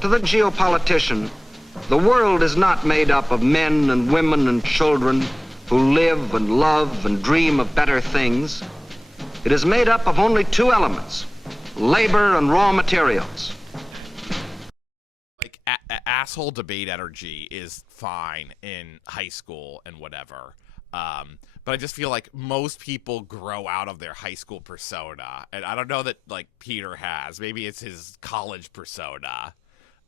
To the geopolitician, the world is not made up of men and women and children who live and love and dream of better things. It is made up of only two elements, labor and raw materials. Like, asshole debate energy is fine in high school and whatever. But I just feel like most people grow out of their high school persona. And I don't know that, like, Peter has. Maybe it's his college persona.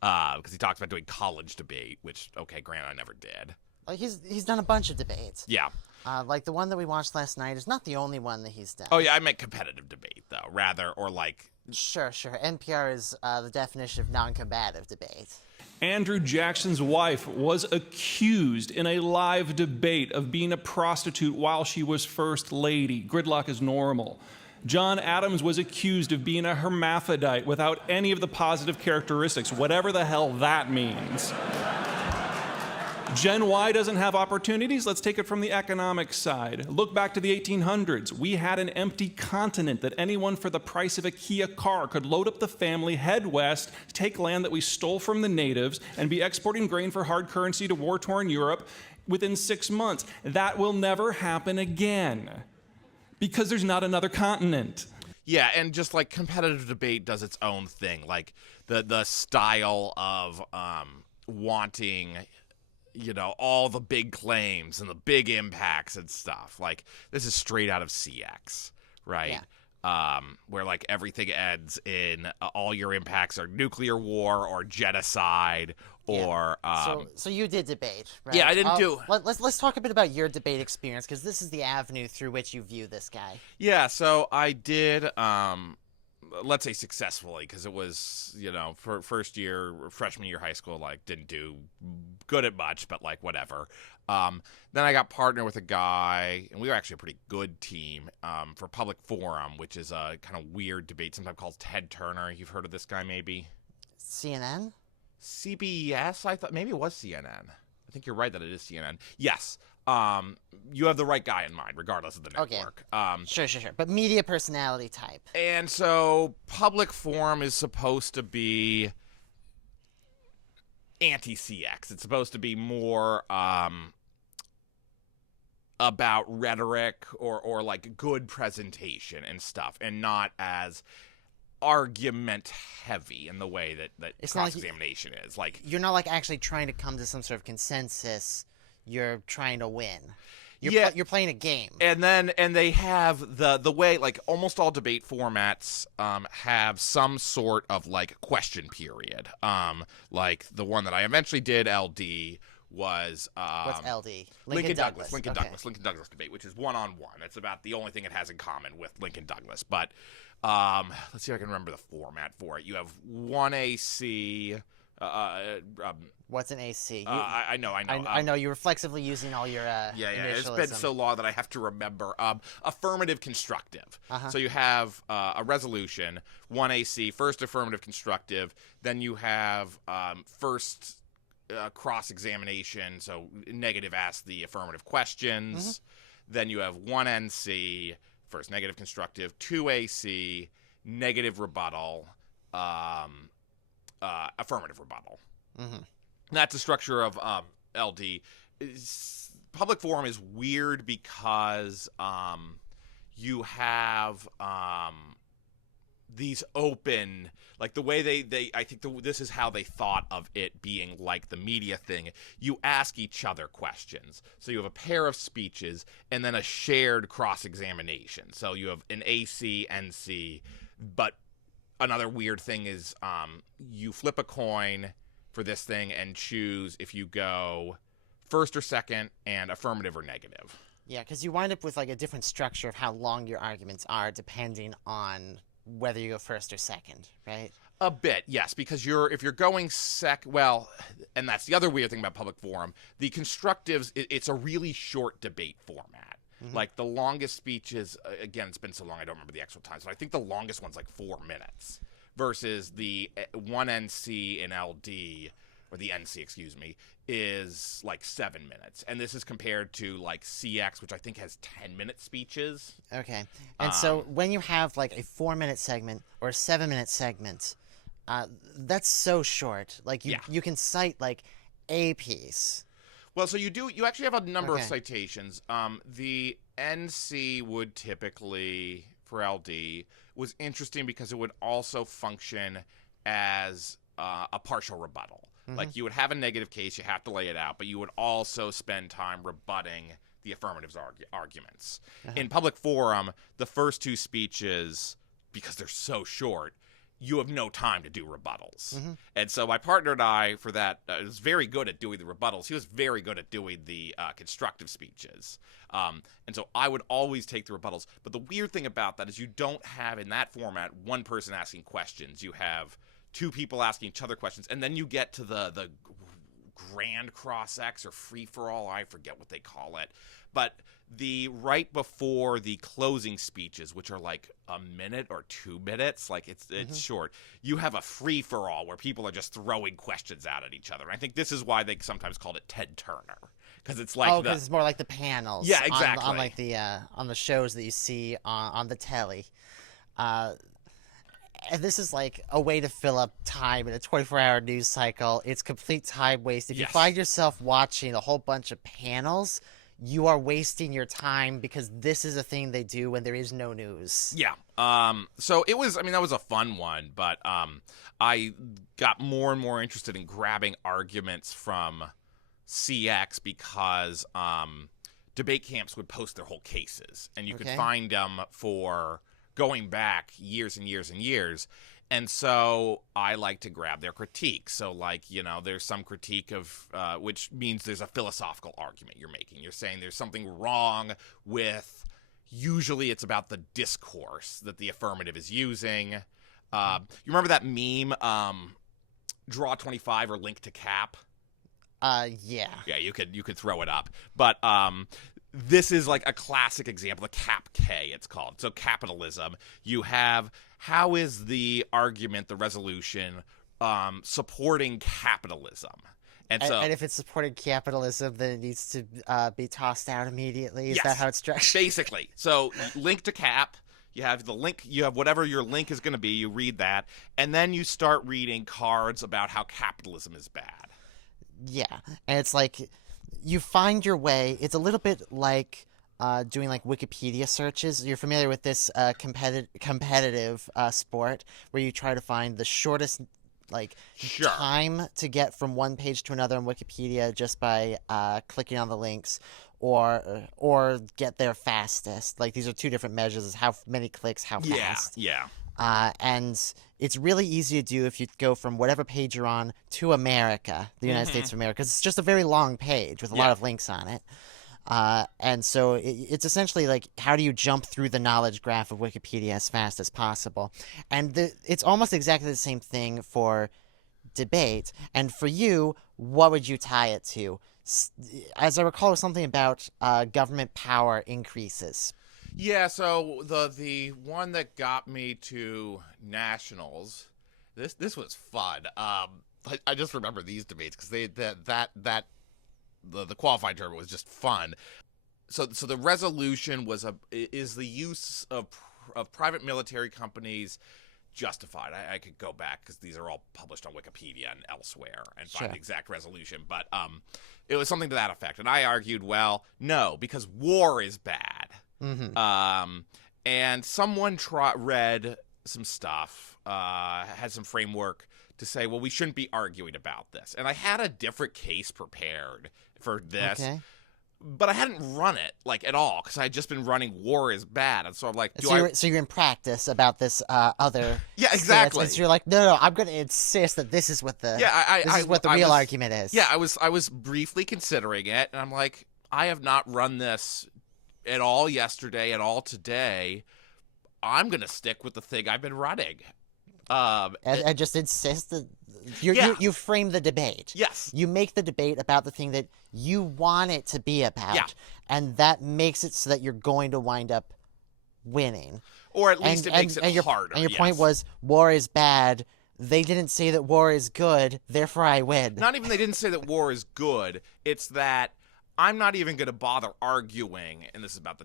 Because he talks about doing college debate, which, okay, granted, I never did. Like he's done a bunch of debates. Yeah. Like the one that we watched last night is not the only one that he's done. Oh, yeah, I meant competitive debate, though, rather, or like... Sure. NPR is the definition of non-combative debate. Andrew Jackson's wife was accused in a live debate of being a prostitute while she was first lady. Gridlock is normal. John Adams was accused of being a hermaphrodite without any of the positive characteristics, whatever the hell that means. Gen Y doesn't have opportunities. Let's take it from the economic side. Look back to the 1800s. We had an empty continent that anyone for the price of a Kia car could load up the family, head west, take land that we stole from the natives, and be exporting grain for hard currency to war-torn Europe within 6 months. That will never happen again. Because there's not another continent. Yeah, and just like competitive debate does its own thing. Like the style of wanting, you know, all the big claims and the big impacts and stuff. Like this is straight out of CX, right? Yeah. Where like everything ends in all your impacts are nuclear war or genocide or so you did debate, right? Yeah, I didn't do. Let's talk a bit about your debate experience because this is the avenue through which you view this guy. Yeah, so I did let's say successfully, because it was, you know, for first year, freshman year high school, like didn't do good at much, but like whatever. Then I got partnered with a guy, and we were actually a pretty good team for Public Forum, which is a kind of weird debate, sometimes called Ted Turner. You've heard of this guy, maybe? CNN? CBS, I thought. Maybe it was CNN. I think you're right that it is CNN. Yes. You have the right guy in mind, regardless of the network. Okay. Sure. But media personality type. And so Public Forum is supposed to be anti-CX. It's supposed to be more about rhetoric or like good presentation and stuff, and not as argument heavy in the way that cross-examination is. Like, you're not like actually trying to come to some sort of consensus. You're trying to win. You're playing a game. And they have the way, like almost all debate formats have some sort of like question period. Like the one that I eventually did, LD, was what's LD? Lincoln Douglas debate, which is one-on-one. That's about the only thing it has in common with Lincoln Douglas. But let's see if I can remember the format for it. You have one AC. What's an AC? I know. I know you're reflexively using all your yeah. It's been so long that I have to remember. Affirmative constructive. Uh-huh. So you have a resolution, one AC, first affirmative constructive. Then you have first cross-examination. So negative ask the affirmative questions. Mm-hmm. Then you have one NC, first negative constructive, two AC, negative rebuttal, affirmative rebuttal. Mm-hmm. That's the structure of LD. Public Forum is weird because you have these open, like the way they I think this is how they thought of it being like the media thing. You ask each other questions. So you have a pair of speeches and then a shared cross-examination. So you have an AC, NC, but another weird thing is you flip a coin for this thing and choose if you go first or second and affirmative or negative. Yeah, because you wind up with like a different structure of how long your arguments are depending on whether you go first or second, right? A bit, yes, because if you're going and that's the other weird thing about Public Forum, the constructives, it's a really short debate format. Mm-hmm. Like the longest speeches, again, it's been so long I don't remember the actual times, but I think the longest one's like 4 minutes versus the one NC in LD, or the NC, excuse me, is like 7 minutes. And this is compared to like CX, which I think has 10-minute speeches. Okay. And so when you have like a 4-minute segment or a 7-minute segment, That's so short. Like you can cite like a piece. Well, so you actually have a number of Okay. citations. The NC would typically, for LD, was interesting because it would also function as a partial rebuttal. Like you would have a negative case, you have to lay it out, but you would also spend time rebutting the affirmative's arguments. In public forum, the first two speeches, because they're so short, you have no time to do rebuttals. And so my partner and I, for that, was very good at doing the rebuttals. He was very good at doing the constructive speeches. And so I would always take the rebuttals. But the weird thing about that is you don't have, in that format, one person asking questions. You have two people asking each other questions. And then you get to the grand cross-X or free-for-all, I forget what they call it. But the right before the closing speeches, which are like a minute or 2 minutes, like it's short, you have a free-for-all where people are just throwing questions out at each other. And I think this is why they sometimes called it Ted Turner, because it's like because it's more like the panels. Yeah, exactly. On like the on the shows that you see on the telly. And this is like a way to fill up time in a 24-hour news cycle. It's complete time waste. If you find yourself watching a whole bunch of panels, you are wasting your time because this is a thing they do when there is no news. Yeah. So it was, I mean, that was a fun one, but I got more and more interested in grabbing arguments from CX because debate camps would post their whole cases, and you could find them for going back years and years and years. And so I like to grab their critique. So, like, you know, there's some critique of, which means there's a philosophical argument you're making. You're saying there's something wrong with, usually it's about the discourse that the affirmative is using. You remember that meme, draw 25 or link to cap? Yeah. Yeah, you could throw it up. But this is like a classic example, the Cap K, it's called. So capitalism, you have, how is the argument, the resolution, supporting capitalism? And if it's supporting capitalism, then it needs to be tossed out immediately. Is that how it's structured? Basically. So link to cap. You have the link, you have whatever your link is going to be, you read that, and then you start reading cards about how capitalism is bad. Yeah, and it's like you find your way. It's a little bit like doing like Wikipedia searches. You're familiar with this competitive sport where you try to find the shortest time to get from one page to another on Wikipedia just by clicking on the links, or get there fastest. Like these are two different measures: is how many clicks, how fast. Yeah. And it's really easy to do if you go from whatever page you're on to America, the United States of America, because it's just a very long page with a lot of links on it. And so it's essentially like, how do you jump through the knowledge graph of Wikipedia as fast as possible? And it's almost exactly the same thing for debate. And for you, what would you tie it to? As I recall, it was something about government power increases. Yeah, so the one that got me to nationals, this was fun. I just remember these debates because the qualifying term was just fun. So the resolution is the use of private military companies justified? I could go back because these are all published on Wikipedia and elsewhere and find the exact resolution, but it was something to that effect. And I argued, well, no, because war is bad. And someone read some stuff, had some framework to say, well, we shouldn't be arguing about this. And I had a different case prepared for this, but I hadn't run it at all because I had just been running war is bad. And so I'm like, so you're in practice about this other yeah, exactly. So you're like, no, I'm going to insist that this is what the real argument is. Yeah, I was briefly considering it, and I'm like, I have not run this at all yesterday, at all today. I'm going to stick with the thing I've been running. And just insist that you frame the debate. Yes. You make the debate about the thing that you want it to be about. Yeah. And that makes it so that you're going to wind up winning. Or at least it makes it harder. And your point was, war is bad. They didn't say that war is good, therefore I win. Not even they didn't say that war is good. It's that I'm not even going to bother arguing, and this is about the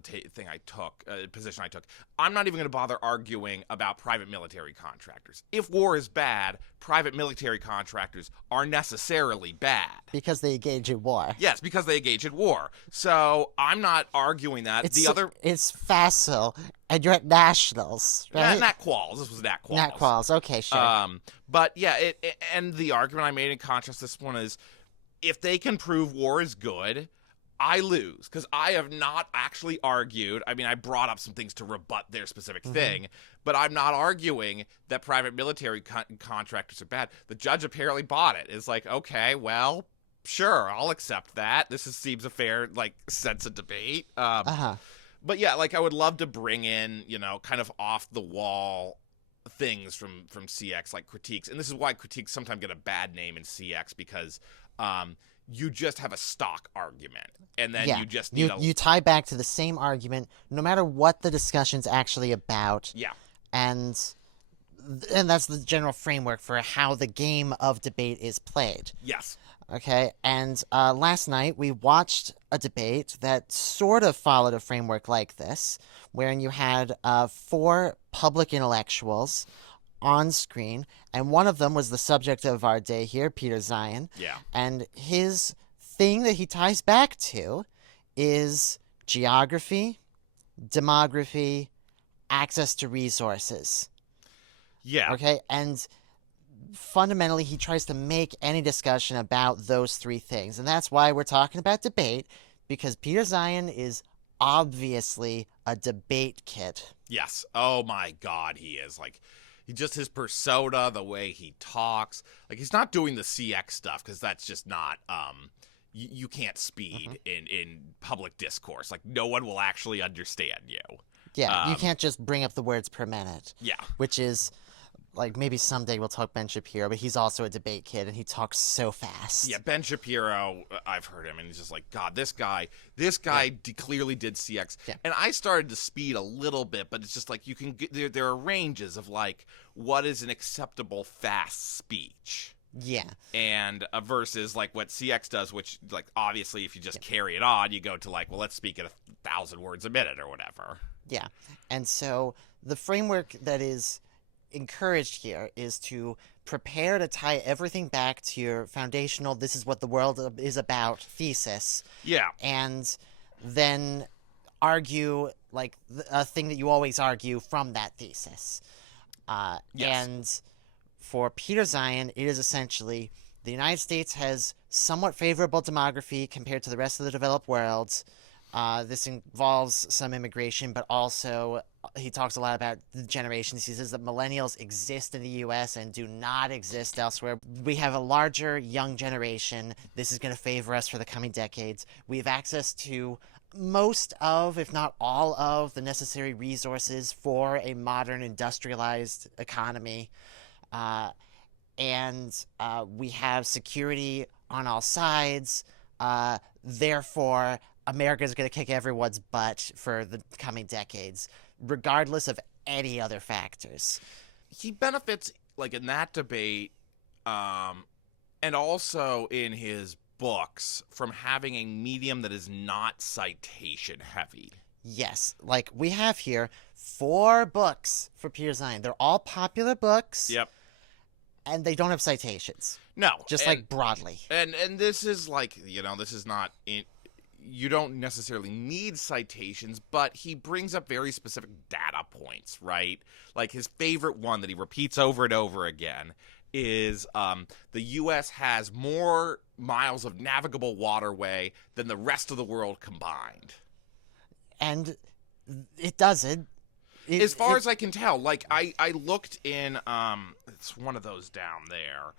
position I took. I'm not even going to bother arguing about private military contractors. If war is bad, private military contractors are necessarily bad. Because they engage in war. Yes, because they engage in war. So I'm not arguing that. It's facile, and you're at nationals, right? Yeah, Nat Qualls. This was Nat Qualls. Nat Qualls, okay, sure. But yeah, and the argument I made in contrast to this one is, if they can prove war is good, I lose, because I have not actually argued. I mean, I brought up some things to rebut their specific thing, but I'm not arguing that private military contractors are bad. The judge apparently bought it. It's like, okay, well, sure, I'll accept that. Seems a fair, sense of debate. But yeah, I would love to bring in, kind of off the wall things from CX, like critiques. And this is why critiques sometimes get a bad name in CX, because you just have a stock argument, and then you just need you tie back to the same argument no matter what the discussion's actually about. Yeah. And that's the general framework for how the game of debate is played. Yes. Okay, and last night we watched a debate that sort of followed a framework like this, wherein you had 4 public intellectuals on screen, and one of them was the subject of our day here, Peter Zeihan. Yeah. And his thing that he ties back to is geography, demography, access to resources. Yeah. Okay, and fundamentally he tries to make any discussion about those 3 things, and that's why we're talking about debate, because Peter Zeihan is obviously a debate kid. Yes. Oh my God, he is. His persona, the way he talks, he's not doing the CX stuff, because that's just not, you can't speed in public discourse. No one will actually understand you. Yeah, you can't just bring up the words per minute. Yeah. Which is, maybe someday we'll talk Ben Shapiro, but he's also a debate kid, and he talks so fast. Yeah, Ben Shapiro, I've heard him, and he's just God, this guy clearly did CX. Yeah. And I started to speed a little bit, but it's just you can get, there are ranges of what is an acceptable fast speech. Yeah. And versus what CX does, which obviously if you just carry it on, you go to well, let's speak at 1,000 words a minute or whatever. Yeah. And so the framework that is encouraged here is to prepare to tie everything back to your foundational "this is what the world is about" thesis. Yeah. And then argue a thing that you always argue from that thesis. Yes. And for Peter Zeihan, it is essentially the United States has somewhat favorable demography compared to the rest of the developed world. This involves some immigration, but also he talks a lot about the generations. He says that millennials exist in the U.S. and do not exist elsewhere. We have a larger young generation. This is going to favor us for the coming decades. We have access to most of, if not all of, the necessary resources for a modern industrialized economy. And we have security on all sides. Therefore, America is going to kick everyone's butt for the coming decades, regardless of any other factors. He benefits, in that debate, and also in his books, from having a medium that is not citation heavy. Yes. We have here 4 books for Peter Zeihan. They're all popular books. Yep. And they don't have citations. No. Just broadly. And this is this is not you don't necessarily need citations, but he brings up very specific data points, right? His favorite one that he repeats over and over again is the U.S. has more miles of navigable waterway than the rest of the world combined. And it doesn't. As far as I can tell, I looked in, it's one of those down there.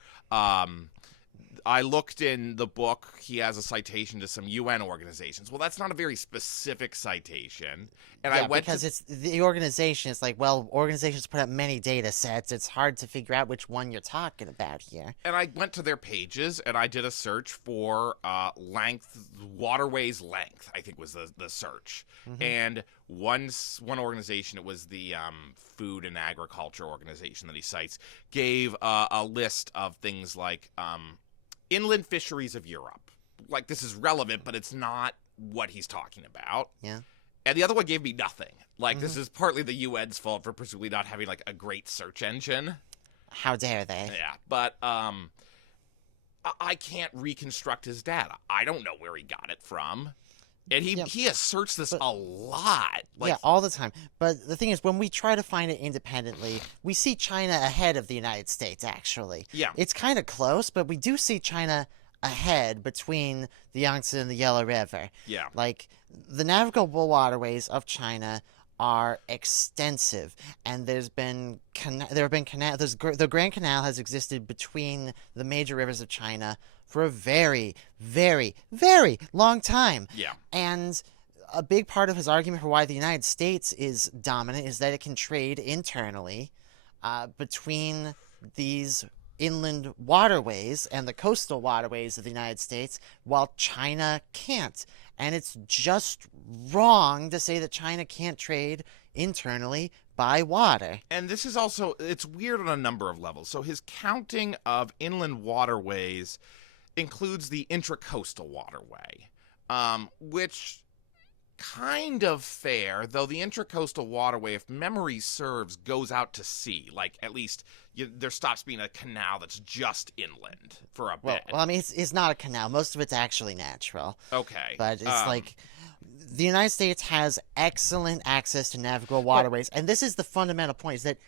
I looked in the book. He has a citation to some UN organizations. Well, that's not a very specific citation. And I went because it's the organization. It's organizations put up many data sets. It's hard to figure out which one you're talking about here. And I went to their pages and I did a search for waterways length, I think was the search. Mm-hmm. And one organization, it was the Food and Agriculture Organization that he cites, gave a list of things like inland fisheries of Europe, like, this is relevant, but it's not what he's talking about. Yeah. And the other one gave me nothing. Like, this is partly the UN's fault for presumably not having, like, a great search engine. How dare they? Yeah, but I can't reconstruct his data. I don't know where he got it from. And he asserts this a lot. Like, yeah, all the time. But the thing is, when we try to find it independently, we see China ahead of the United States, actually. Yeah. It's kind of close, but we do see China ahead between the Yangtze and the Yellow River. Yeah. Like, the navigable waterways of China are extensive, and the Grand Canal has existed between the major rivers of China for a very, very, very long time. Yeah. And a big part of his argument for why the United States is dominant is that it can trade internally between these inland waterways and the coastal waterways of the United States, while China can't. And it's just wrong to say that China can't trade internally by water. And this is also, it's weird on a number of levels. So his counting of inland waterways includes the intracoastal waterway, which kind of fair, though the intracoastal waterway, if memory serves, goes out to sea. Like, at least there stops being a canal that's just inland for a bit. Well, I mean, it's not a canal. Most of it's actually natural. Okay. But it's like, the United States has excellent access to navigable waterways, and this is the fundamental point, is that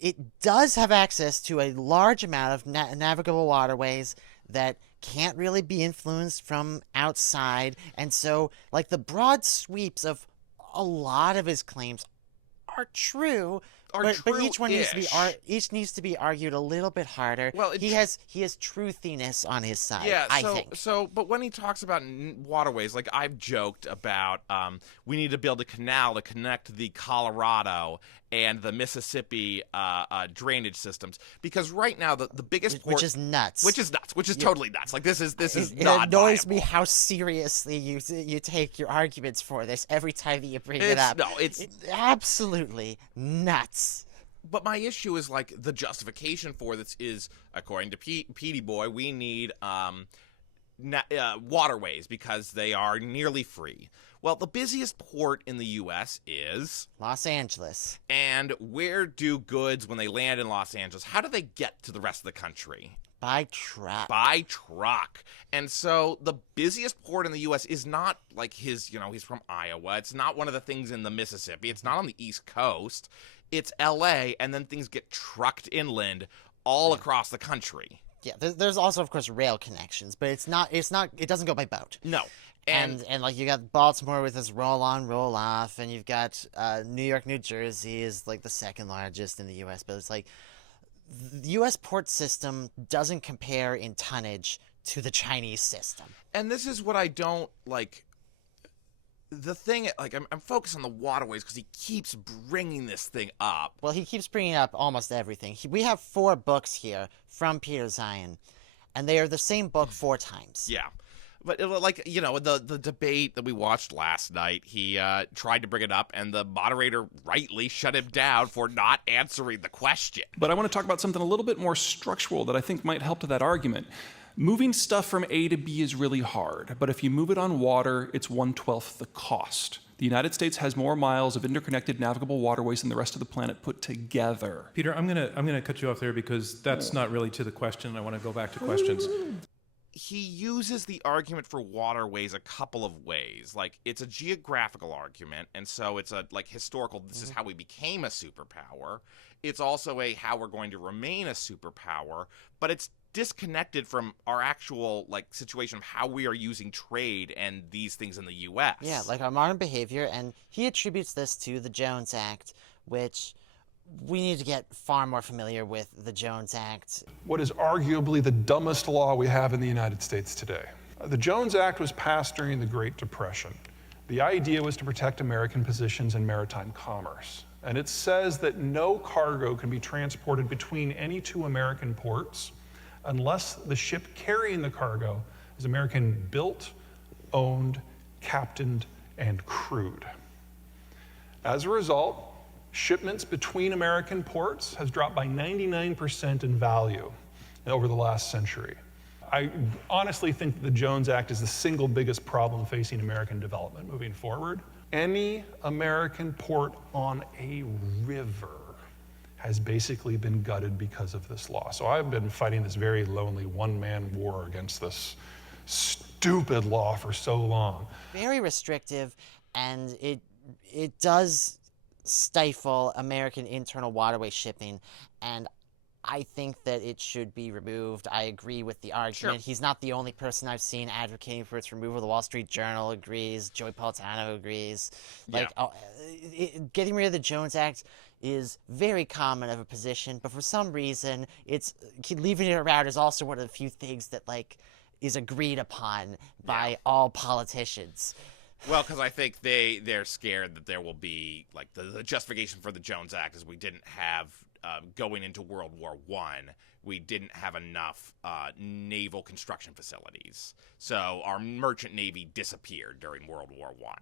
it does have access to a large amount of navigable waterways that can't really be influenced from outside. And so, like, the broad sweeps of a lot of his claims are true, but each one needs to be argued a little bit harder. Well, he has truthiness on his side. Yeah, I think. But when he talks about waterways, like, I've joked about, we need to build a canal to connect the Colorado and the Mississippi drainage systems, because right now the biggest port, which is nuts, totally nuts. Like, this is it not annoys viable. me how seriously you take your arguments for this every time that you bring it up. No, it's absolutely nuts. But my issue is, like, the justification for this is, according to Petey Boy, we need waterways because they are nearly free. Well, the busiest port in the U.S. is Los Angeles. And where do goods, when they land in Los Angeles, how do they get to the rest of the country? By truck. By truck. And so the busiest port in the U.S. is not like he's from Iowa. It's not one of the things in the Mississippi. It's not on the East Coast. It's L.A., and then things get trucked inland all across the country. Yeah, there's also, of course, rail connections, but it doesn't go by boat. No. And like, you got Baltimore with this roll on, roll off, and you've got New York, New Jersey is like the second largest in the U.S., but it's like the U.S. port system doesn't compare in tonnage to the Chinese system. And this is what I don't like. The thing, like, I'm focused on the waterways because he keeps bringing this thing up. Well, he keeps bringing up almost everything. We have 4 books here from Peter Zeihan, and they are the same book 4 times. Yeah. But, like, the debate that we watched last night, he tried to bring it up, and the moderator rightly shut him down for not answering the question. But I want to talk about something a little bit more structural that I think might help to that argument. Moving stuff from A to B is really hard, but if you move it on water, it's 1/12 the cost. The United States has more miles of interconnected navigable waterways than the rest of the planet put together. Peter, I'm gonna cut you off there because that's not really to the question. I want to go back to questions. He uses the argument for waterways a couple of ways. Like, it's a geographical argument, and so it's a, like, historical, this is how we became a superpower. It's also a how we're going to remain a superpower, but it's disconnected from our actual, like, situation of how we are using trade and these things in the U.S. Yeah, like our modern behavior, and he attributes this to the Jones Act, which we need to get far more familiar with the Jones Act. What is arguably the dumbest law we have in the United States today. The Jones Act was passed during the Great Depression. The idea was to protect American positions in maritime commerce. And it says that no cargo can be transported between any 2 American ports unless the ship carrying the cargo is American built, owned, captained, and crewed. As a result, shipments between American ports has dropped by 99% in value over the last century. I honestly think the Jones Act is the single biggest problem facing American development moving forward. Any American port on a river has basically been gutted because of this law. So I've been fighting this very lonely one-man war against this stupid law for so long. Very restrictive, and it does stifle American internal waterway shipping, and I think that it should be removed. I agree with the argument. Sure. He's not the only person I've seen advocating for its removal. The Wall Street Journal agrees. Joey Politano agrees. Like, getting rid of the Jones Act is very common of a position, but for some reason, leaving it around is also one of the few things that, like, is agreed upon by all politicians. Well, because I think they're scared that there will be, like, the justification for the Jones Act is we didn't have, going into World War I, we didn't have enough naval construction facilities. So our merchant navy disappeared during World War I.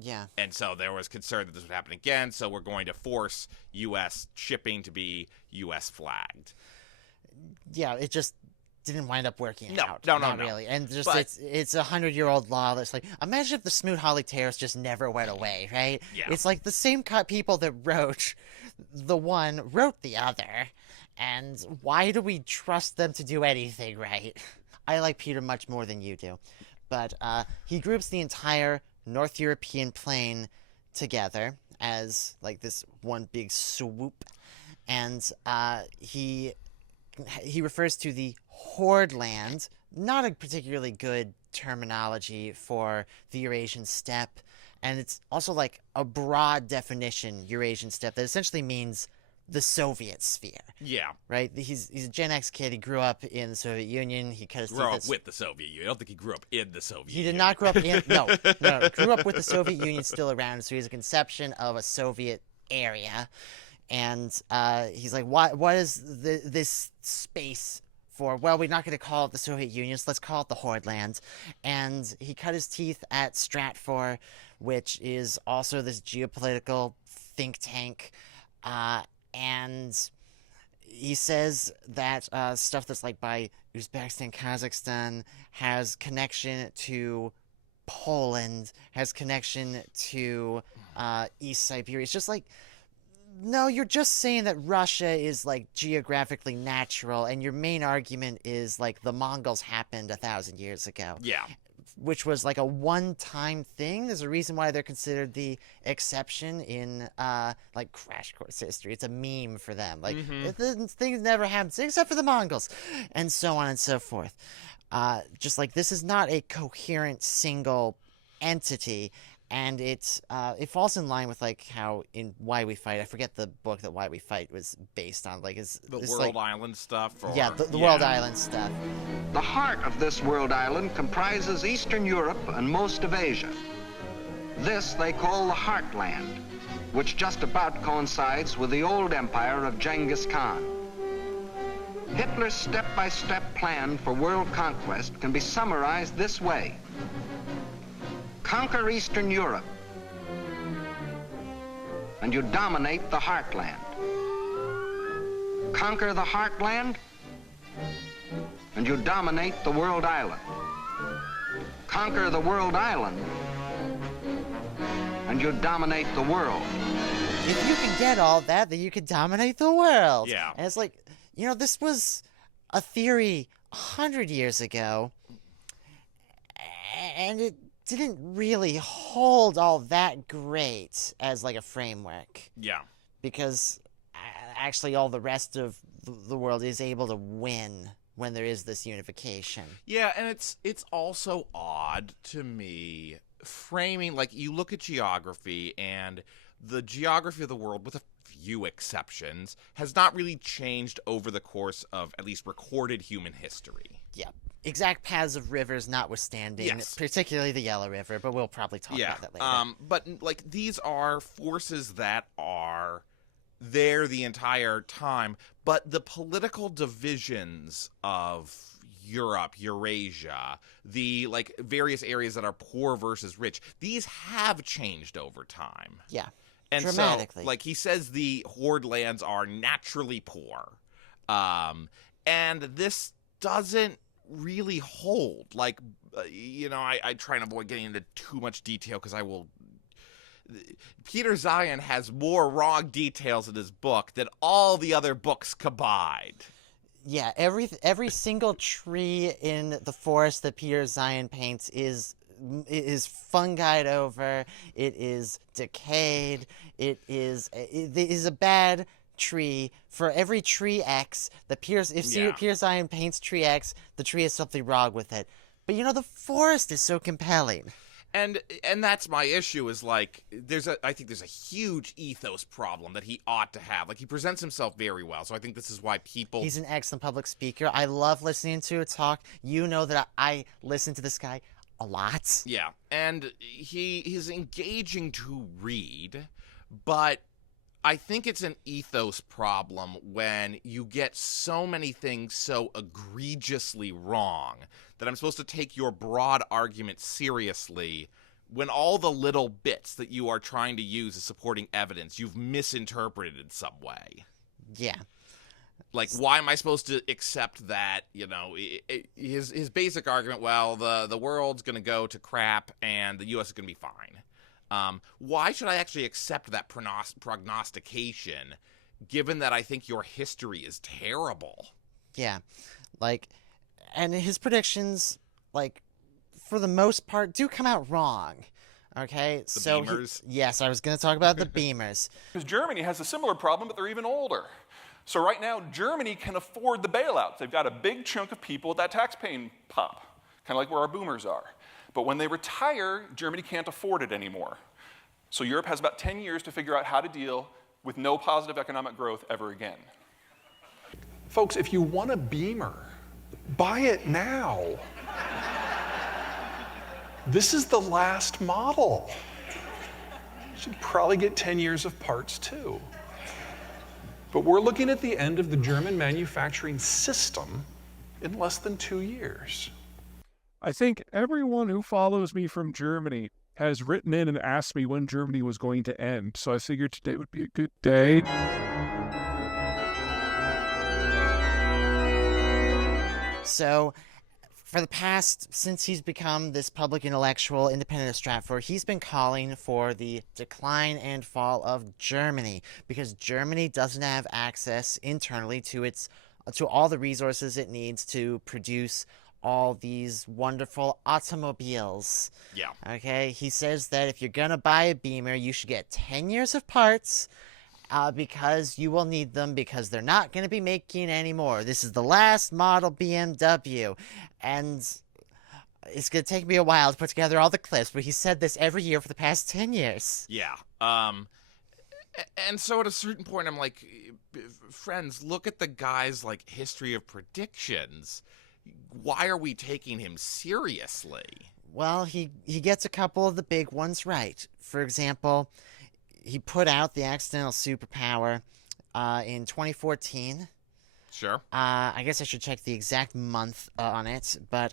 Yeah. And so there was concern that this would happen again, so we're going to force U.S. shipping to be U.S. flagged. Yeah, it just didn't wind up working out. No, Not really. And just it's a 100-year-old law that's like, imagine if the Smoot-Hawley tariffs just never went away, right? Yeah. It's like the same people that wrote the one wrote the other. And why do we trust them to do anything right? I like Peter much more than you do. But he groups the entire North European plain together as like this one big swoop. And he refers to the Horde Land, not a particularly good terminology for the Eurasian steppe, and it's also like a broad definition, Eurasian steppe, that essentially means the Soviet sphere. Yeah. Right? He's a Gen X kid. He grew up in the Soviet Union. He cut his teeth. Grew up with the Soviet Union. I don't think he grew up in the Soviet Union. He did not grow up in... No. Grew up with the Soviet Union still around, so he's a conception of a Soviet area. And he's like, what is this space for? Well, we're not going to call it the Soviet Union, so let's call it the Horde Land. And he cut his teeth at Stratfor, which is also this geopolitical think tank. And he says that stuff that's like by Uzbekistan, Kazakhstan has connection to Poland, has connection to East Siberia. It's just like, no, you're just saying that Russia is like geographically natural, and your main argument is like the Mongols happened 1,000 years ago. Yeah. Which was like a one-time thing. There's a reason why they're considered the exception in like Crash Course history. It's a meme for them. Like things never happened except for the Mongols, and so on and so forth. Just like this is not a coherent single entity. And it falls in line with like how in Why We Fight, I forget the book that Why We Fight was based on. Like is the it's World like, Island stuff. Yeah, the World Island stuff. The heart of this world island comprises Eastern Europe and most of Asia. This they call the Heartland, which just about coincides with the old empire of Genghis Khan. Hitler's step-by-step plan for world conquest can be summarized this way. Conquer Eastern Europe, and you dominate the Heartland. Conquer the Heartland, and you dominate the world island. Conquer the world island, and you dominate the world. If you can get all that, then you can dominate the world. Yeah. And it's like, this was a theory 100 years ago, and it didn't really hold all that great as like a framework. Yeah. Because actually all the rest of the world is able to win when there is this unification. Yeah, and it's also odd to me framing, like you look at geography, and the geography of the world, with a few exceptions, has not really changed over the course of at least recorded human history. Yeah. Exact paths of rivers notwithstanding, Yes. particularly the Yellow River, but we'll probably talk about that later. But like these are forces that are there the entire time, but the political divisions of Europe, Eurasia, the like various areas that are poor versus rich, these have changed over time. Yeah. And dramatically. so, like he says, the Horde lands are naturally poor. And this doesn't really hold. Like, I try and avoid getting into too much detail because I will. Peter Zeihan has more wrong details in his book than all the other books combined. Yeah, every single tree in the forest that Peter Zeihan paints is fungied over. It is decayed. It is a bad tree. For every tree X, Peter Zeihan paints tree X, the tree has something wrong with it. But the forest is so compelling. And that's my issue is like I think there's a huge ethos problem that he ought to have. Like he presents himself very well, so I think this is why people. He's an excellent public speaker. I love listening to a talk. You know that I listen to this guy a lot. Yeah, and he's engaging to read, but I think it's an ethos problem when you get so many things so egregiously wrong that I'm supposed to take your broad argument seriously when all the little bits that you are trying to use as supporting evidence you've misinterpreted in some way. Yeah. Like, why am I supposed to accept that, his basic argument, well, the world's going to go to crap and the U.S. is going to be fine. Why should I actually accept that prognostication, given that I think your history is terrible? Yeah, and his predictions, for the most part, do come out wrong. Okay, the Beamers? Yes, I was going to talk about the Beamers. Because Germany has a similar problem, but they're even older. So right now, Germany can afford the bailouts. They've got a big chunk of people at that tax-paying pop, kind of like where our boomers are. But when they retire, Germany can't afford it anymore. So Europe has about 10 years to figure out how to deal with no positive economic growth ever again. Folks, if you want a Beamer, buy it now. This is the last model. You should probably get 10 years of parts too. But we're looking at the end of the German manufacturing system in less than 2 years. I think everyone who follows me from Germany has written in and asked me when Germany was going to end, so I figured today would be a good day. So, for the past, since he's become this public intellectual independent of Stratford, he's been calling for the decline and fall of Germany, because Germany doesn't have access internally to all the resources it needs to produce all these wonderful automobiles. Yeah. Okay, he says that if you're gonna buy a Beamer, you should get 10 years of parts, because you will need them, because they're not going to be making any more. This is the last model BMW, and it's going to take me a while to put together all the clips, but he said this every year for the past 10 years. Yeah. And so at a certain point, I'm like, friends, look at the guy's, history of predictions. Why are we taking him seriously? Well, he gets a couple of the big ones right. For example, he put out the accidental superpower in 2014. Sure. I guess I should check the exact month on it, but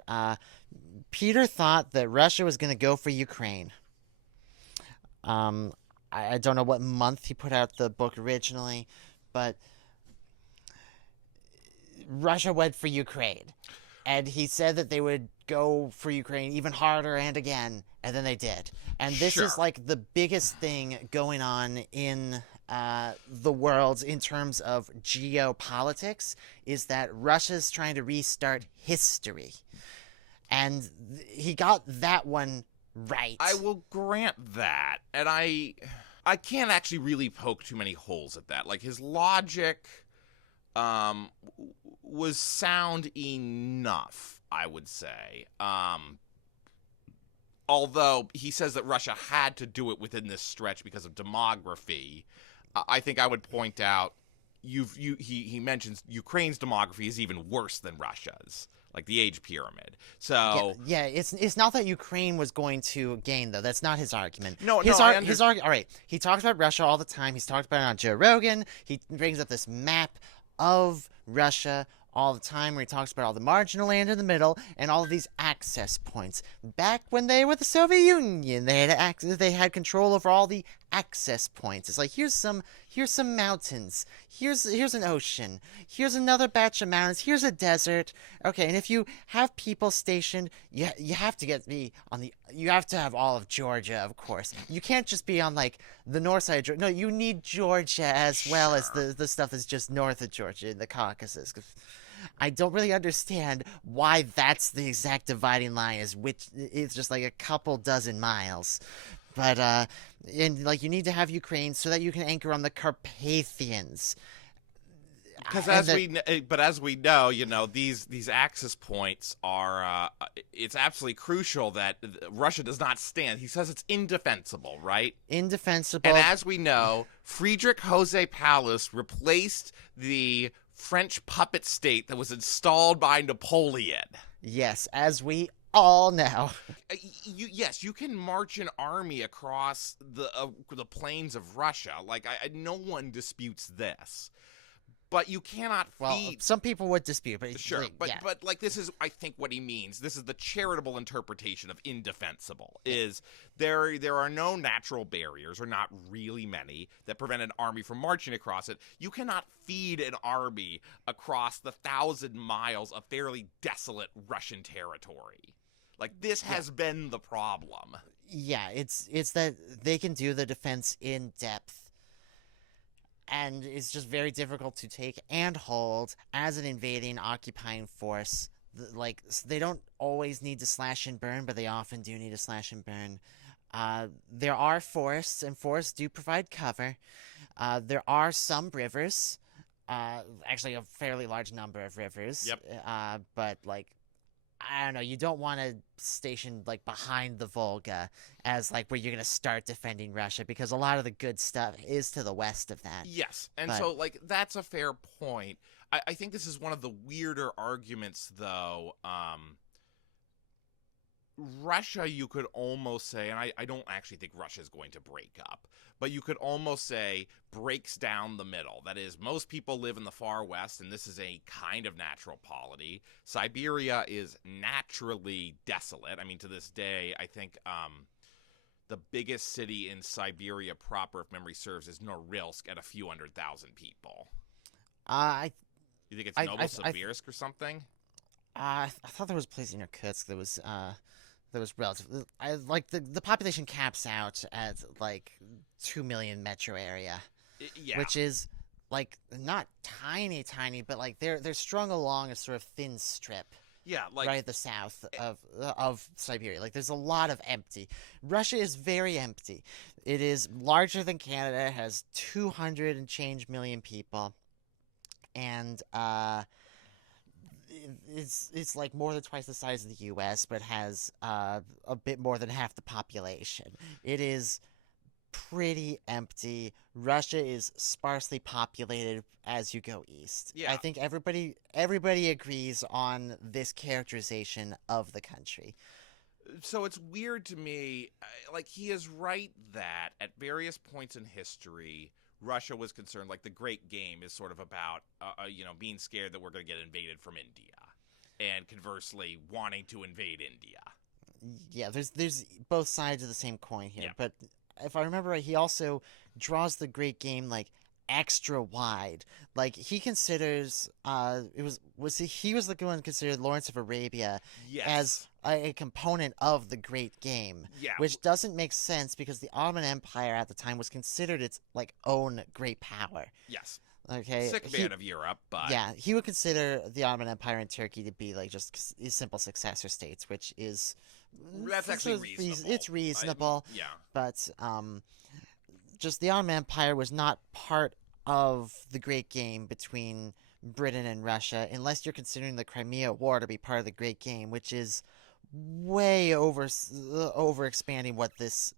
Peter thought that Russia was going to go for Ukraine. I don't know what month he put out the book originally, but Russia went for Ukraine. And he said that they would go for Ukraine even harder and again, and then they did. And this is the biggest thing going on in the world in terms of geopolitics, is that Russia's trying to restart history. And he got that one right. I will grant that. And I can't actually really poke too many holes at that. His logic was sound enough, I would say. Although he says that Russia had to do it within this stretch because of demography, I think I would point out he mentions Ukraine's demography is even worse than Russia's, the age pyramid. So yeah, it's not that Ukraine was going to gain, though. That's not his argument. His argument. All right, he talks about Russia all the time. He's talked about it on Joe Rogan. He brings up this map of Russia all the time, where he talks about all the marginal land in the middle and all of these access points. Back when they were the Soviet Union, they had control over all the access points. It's like here's some mountains, here's an ocean, here's another batch of mountains, here's a desert. Okay, and if you have people stationed, you have to get me on you have to have all of Georgia, of course. You can't just be on like the north side of Georgia. No, you need Georgia as well as the stuff that's just north of Georgia in the Caucasus. I don't really understand why that's the exact dividing line, is which it's just like a couple dozen miles. But and like you need to have Ukraine so that you can anchor on the Carpathians. Because as we know, these axis points are it's absolutely crucial that Russia does not stand. He says it's indefensible, right? Indefensible. And as we know, Friedrich Jose Pallas replaced the French puppet state that was installed by Napoleon. Yes, as we all know. Yes, you can march an army across the plains of Russia. Like, no one disputes this. But you cannot feed... Well, some people would dispute, but... Sure, yeah. but like, this is, I think, what he means. This is the charitable interpretation of indefensible, is there are no natural barriers, or not really many, that prevent an army from marching across it. You cannot feed an army across the 1,000 miles of fairly desolate Russian territory. Like, this has been the problem. Yeah, it's that they can do the defense in depth. And it's just very difficult to take and hold as an invading, occupying force. Like, they don't always need to slash and burn, but they often do need to slash and burn. There are forests, and forests do provide cover. There are some rivers, actually a fairly large number of rivers. Yep. But, like, I don't know, you don't want to station, like, behind the Volga as, like, where you're going to start defending Russia, because a lot of the good stuff is to the west of that. Yes, and so, like, that's a fair point. I think this is one of the weirder arguments, though. Russia, you could almost say, and I don't actually think Russia is going to break up, but you could almost say breaks down the middle. That is, most people live in the far west, and this is a kind of natural polity. Siberia is naturally desolate. I mean, to this day, I think the biggest city in Siberia proper, if memory serves, is Norilsk at a few 100,000 people. You think it's Novosibirsk or something? I thought there was a place in Irkutsk that was relative. Like the population caps out at like 2 million metro area, which is like not tiny, but like they're strung along a sort of thin strip. Yeah, like right at the south of Siberia. Like there's a lot of empty. Russia is very empty. It is larger than Canada. It has 200 and change million people, and it's like more than twice the size of the U.S., but has a bit more than half the population. It is pretty empty. Russia is sparsely populated as you go east. Yeah. I think everybody agrees on this characterization of the country. So it's weird to me, like, he is right that at various points in history, Russia was concerned, like, the Great Game is sort of about, being scared that we're going to get invaded from India, and conversely, wanting to invade India. Yeah, there's both sides of the same coin here, Yeah. but if I remember right, he also draws the Great Game, like, extra wide. Like, he considers, he was the one who considered Lawrence of Arabia Yes. as a component of the Great Game, Yeah. which doesn't make sense because the Ottoman Empire at the time was considered its, like, own great power. Yes. Okay. Sick man of Europe, but... Yeah, he would consider the Ottoman Empire and Turkey to be, like, just simple successor states, which is... That's actually reasonable. It's reasonable. Yeah. But, just the Ottoman Empire was not part of the Great Game between Britain and Russia, unless you're considering the Crimea War to be part of the Great Game, which is way over expanding what this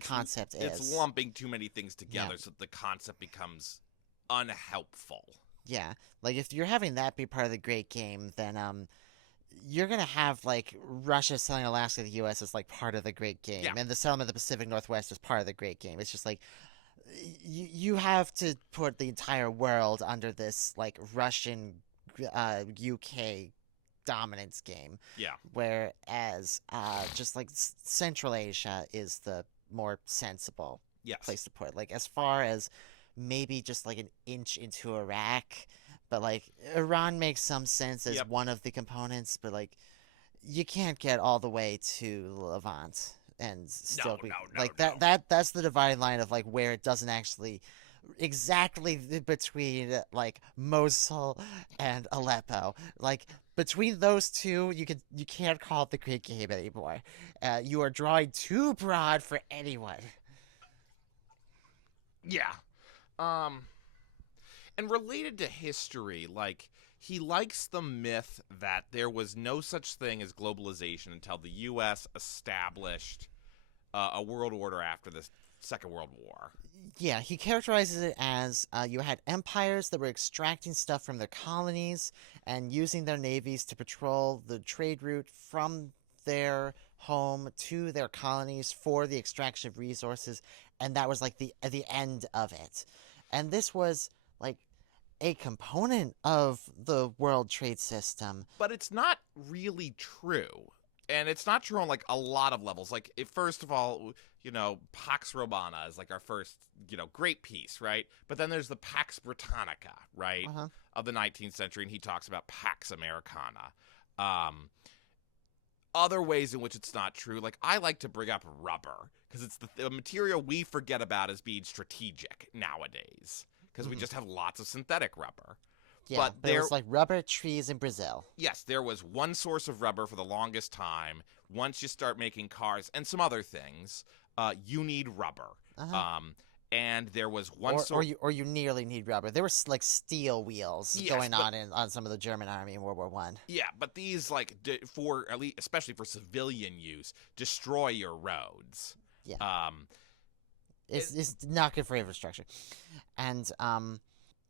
concept is. It's lumping too many things together, Yeah. so the concept becomes unhelpful. Yeah, like if you're having that be part of the Great Game, then you're gonna have like Russia selling Alaska to the U.S. as like part of the Great Game, Yeah. and the settlement of the Pacific Northwest is part of the Great Game. It's just like you have to put the entire world under this like Russian UK dominance game. Yeah. Whereas just like Central Asia is the more sensible Yes. place to put. Like, as far as maybe just like an inch into Iraq, but like Iran makes some sense as Yep. one of the components, but like you can't get all the way to Levant and still be no, like no. that's the dividing line of like where it doesn't actually exactly between like Mosul and Aleppo. Like between those two, you can't call it the Great Game anymore. You are drawing too broad for anyone. Yeah. And related to history, like, he likes the myth that there was no such thing as globalization until the U.S. established a world order after the Second World War. Yeah, he characterizes it as you had empires that were extracting stuff from their colonies and using their navies to patrol the trade route from their home to their colonies for the extraction of resources, and that was like the end of it. And this was like a component of the world trade system. But it's not really true. And it's not true on, like, a lot of levels. Like, first of all, Pax Romana is, like, our first, great piece, right? But then there's the Pax Britannica, right, of the 19th century, and he talks about Pax Americana. Other ways in which it's not true, like, I like to bring up rubber, because it's the material we forget about as being strategic nowadays, because we just have lots of synthetic rubber. Yeah, but it was like rubber trees in Brazil. Yes, there was one source of rubber for the longest time. Once you start making cars and some other things, you need rubber. And there was one source. Or you nearly need rubber. There were like steel wheels going on some of the German army in World War I. Yeah, but these, like, for at least, especially for civilian use, destroy your roads. Yeah. It's not good for infrastructure. And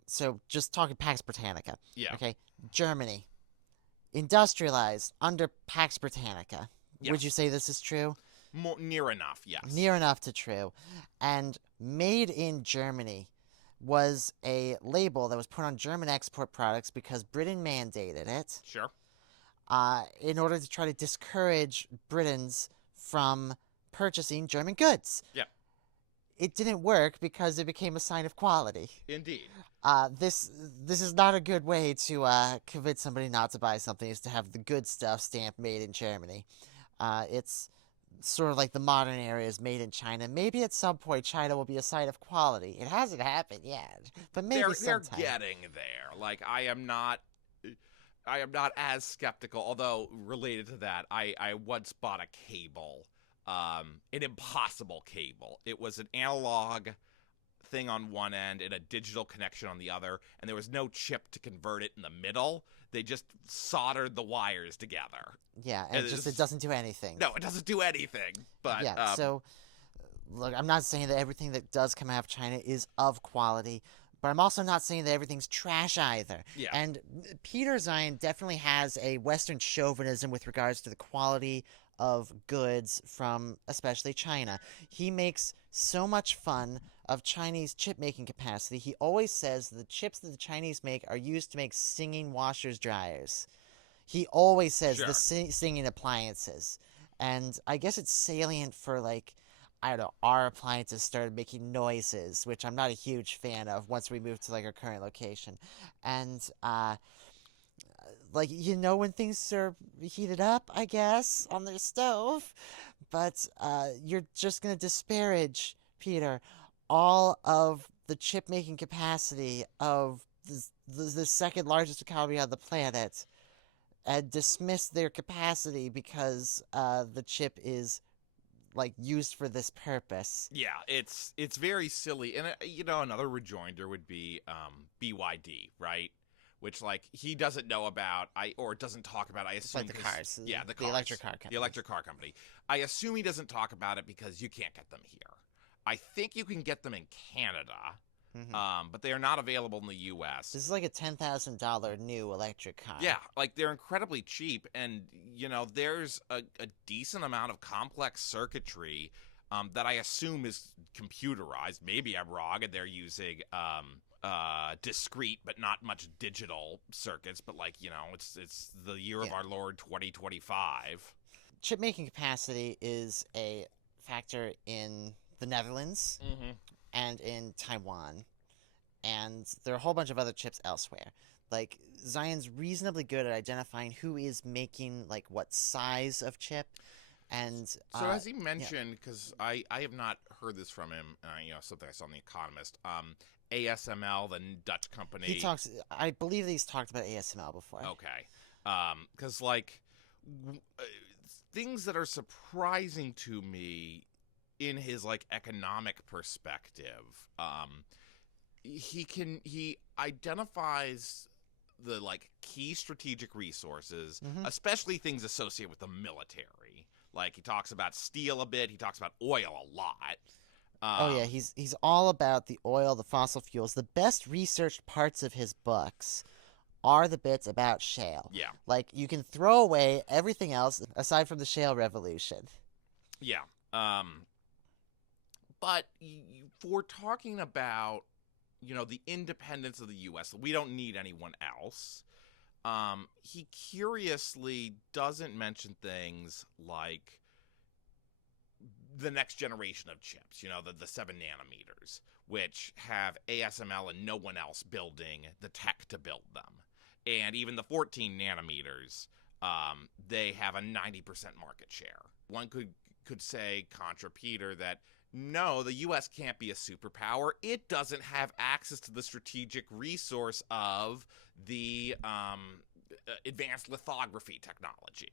so just talking Pax Britannica. Yeah. Okay. Germany, industrialized under Pax Britannica. Yes. Would you say this is true? Near enough, yes. Near enough to true. And made in Germany was a label that was put on German export products because Britain mandated it. Sure. In order to try to discourage Britons from purchasing German goods. Yeah. It didn't work because it became a sign of quality. Indeed. This is not a good way to convince somebody not to buy something, is to have the good stuff stamped made in Germany. It's sort of like the modern era is made in China. Maybe at some point China will be a sign of quality. It hasn't happened yet, but maybe sometime. They're getting there. Like, I am not as skeptical, although related to that, I once bought a cable, an impossible cable. It was an analog thing on one end and a digital connection on the other, and there was no chip to convert it in the middle. They just soldered the wires together. Yeah, and it doesn't do anything. No, it doesn't do anything. But yeah, so look, I'm not saying that everything that does come out of China is of quality, but I'm also not saying that everything's trash either. Yeah. And Peter Zeihan definitely has a Western chauvinism with regards to the quality of goods from especially China. He makes so much fun of Chinese chip making capacity. He always says the chips that the Chinese make are used to make singing washers, dryers. He always says Sure. the singing appliances. And I guess it's salient for, like, I don't know, our appliances started making noises, which I'm not a huge fan of once we moved to, like, our current location. And, like, when things are heated up, I guess, on their stove. But you're just going to disparage, Peter, all of the chip-making capacity of the second largest economy on the planet and dismiss their capacity because the chip is, like, used for this purpose. Yeah, it's very silly. And, another rejoinder would be BYD, right? Which, like, he doesn't know about, or doesn't talk about, I assume. Like the cars. Yeah, the cars. The electric car company. The electric car company. I assume he doesn't talk about it because you can't get them here. I think you can get them in Canada, but they are not available in the U.S. This is like a $10,000 new electric car. Yeah, like, they're incredibly cheap, and, there's a decent amount of complex circuitry that I assume is computerized. Maybe I'm wrong, and they're using discrete but not much digital circuits, but, like, it's the year of our Lord 2025. Chip making capacity is a factor in the Netherlands Mm-hmm. and in Taiwan, and there are a whole bunch of other chips elsewhere. Like, Zion's reasonably good at identifying who is making, like, what size of chip, and... So has he mentioned, because I have not heard this from him, something I saw in The Economist, ASML, the Dutch company. I believe that he's talked about ASML before. Okay. Because, things that are surprising to me in his, economic perspective, he identifies the key strategic resources, especially things associated with the military. Like, he talks about steel a bit, he talks about oil a lot. He's all about the oil, the fossil fuels. The best researched parts of his books are the bits about shale. Yeah. Like, you can throw away everything else aside from the shale revolution. Yeah. But for talking about, the independence of the U.S., we don't need anyone else. He curiously doesn't mention things like the next generation of chips, the 7 nanometers, which have ASML and no one else building the tech to build them. And even the 14 nanometers, they have a 90% market share. One could say, contra Peter, that no, the U.S. can't be a superpower. It doesn't have access to the strategic resource of the advanced lithography technology.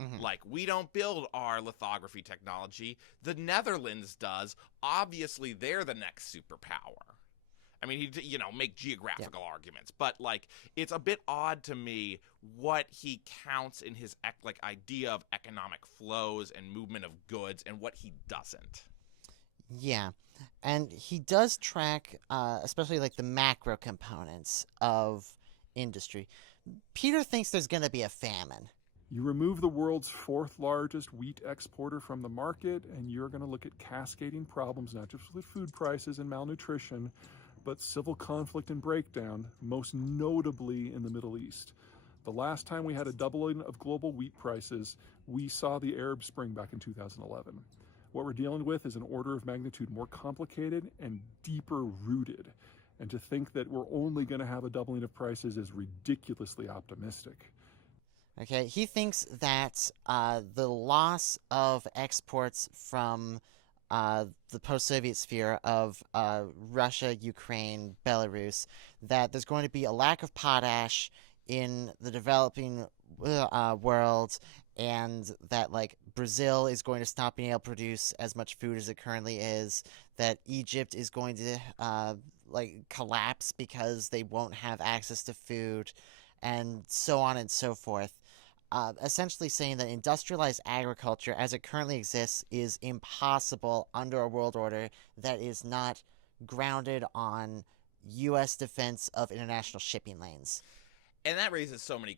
Mm-hmm. Like, we don't build our lithography technology. The Netherlands does. Obviously, they're the next superpower. I mean, he make geographical arguments, but it's a bit odd to me what he counts in his idea of economic flows and movement of goods and what he doesn't. Yeah, and he does track, especially the macro components of industry. Peter thinks there's going to be a famine. You remove the world's 4th largest wheat exporter from the market, and you're going to look at cascading problems, not just with food prices and malnutrition, but civil conflict and breakdown, most notably in the Middle East. The last time we had a doubling of global wheat prices, we saw the Arab Spring back in 2011. What we're dealing with is an order of magnitude more complicated and deeper rooted. And to think that we're only going to have a doubling of prices is ridiculously optimistic. Okay, he thinks that the loss of exports from the post-Soviet sphere of Russia, Ukraine, Belarus, that there's going to be a lack of potash in the developing world, and that Brazil is going to stop being able to produce as much food as it currently is, that Egypt is going to collapse because they won't have access to food, and so on and so forth. Essentially saying that industrialized agriculture as it currently exists is impossible under a world order that is not grounded on U.S. defense of international shipping lanes. And that raises so many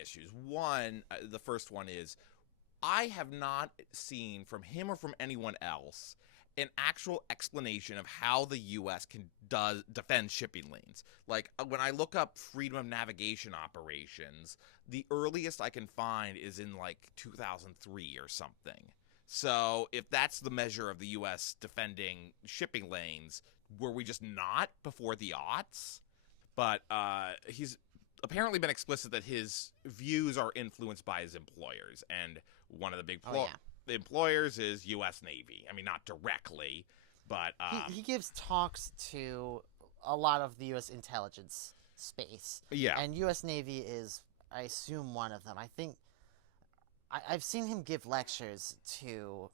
issues. One, the first one is, I have not seen from him or from anyone else an actual explanation of how the U.S. can defend shipping lanes. When I look up freedom of navigation operations, the earliest I can find is in 2003 or something. So if that's the measure of the U.S. defending shipping lanes, were we just not before the aughts? But he's apparently been explicit that his views are influenced by his employers, and one of the big the employers is U.S. Navy. I mean, not directly, but he gives talks to a lot of the U.S. intelligence space. Yeah, and U.S. Navy is, I assume, one of them. I think I've seen him give lectures to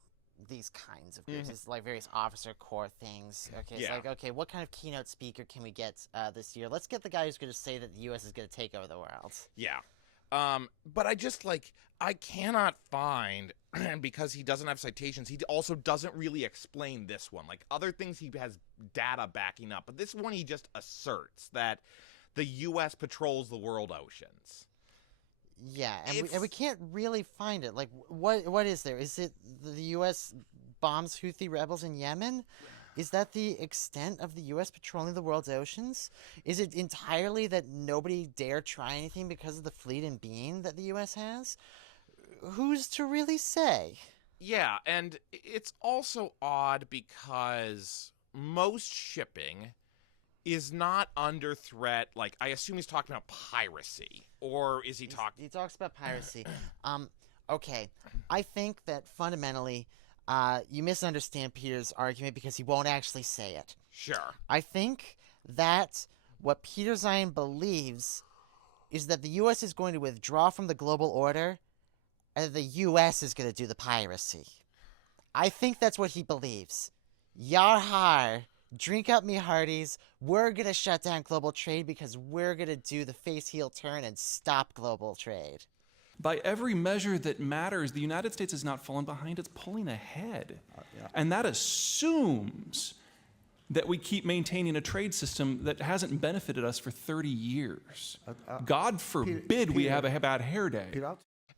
these kinds of groups. It's various officer corps things. Okay, it's okay, what kind of keynote speaker can we get this year? Let's get the guy who's going to say that the U.S. is going to take over the world. Yeah. But I just I cannot find, because he doesn't have citations, he also doesn't really explain this one. Other things he has data backing up, but this one he just asserts that the U.S. patrols the world oceans. Yeah, and we can't really find it. What is there? Is it the U.S. bombs Houthi rebels in Yemen? Is that the extent of the U.S. patrolling the world's oceans? Is it entirely that nobody dare try anything because of the fleet and being that the U.S. has? Who's to really say? Yeah, and it's also odd because most shipping is not under threat. Like, I assume he's talking about piracy, or is he talking? He talks about piracy. Okay, I think that fundamentally, you misunderstand Peter's argument because he won't actually say it. Sure. I think that what Peter Zeihan believes is that the U.S. is going to withdraw from the global order, and the U.S. is going to do the piracy. I think that's what he believes. Yar har, drink up me hearties, we're going to shut down global trade because we're going to do the face-heel turn and stop global trade. By every measure that matters, the United States has not fallen behind, it's pulling ahead. And that assumes that we keep maintaining a trade system that hasn't benefited us for 30 years. God forbid we have a bad hair day.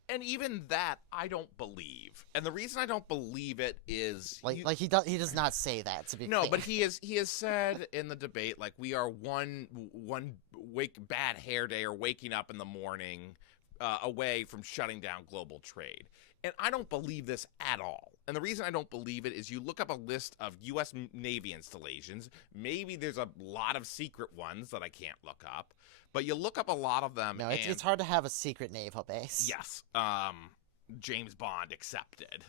And even that, I don't believe. And the reason I don't believe it is he does not say that, to be clear. No, but he has said in the debate, like, we are one bad hair day or waking up in the morning away from shutting down global trade. And I don't believe this at all. And the reason I don't believe it is you look up a list of U.S. Navy installations. Maybe there's a lot of secret ones that I can't look up. But you look up a lot of them. No, it's hard to have a secret naval base. Yes. James Bond accepted.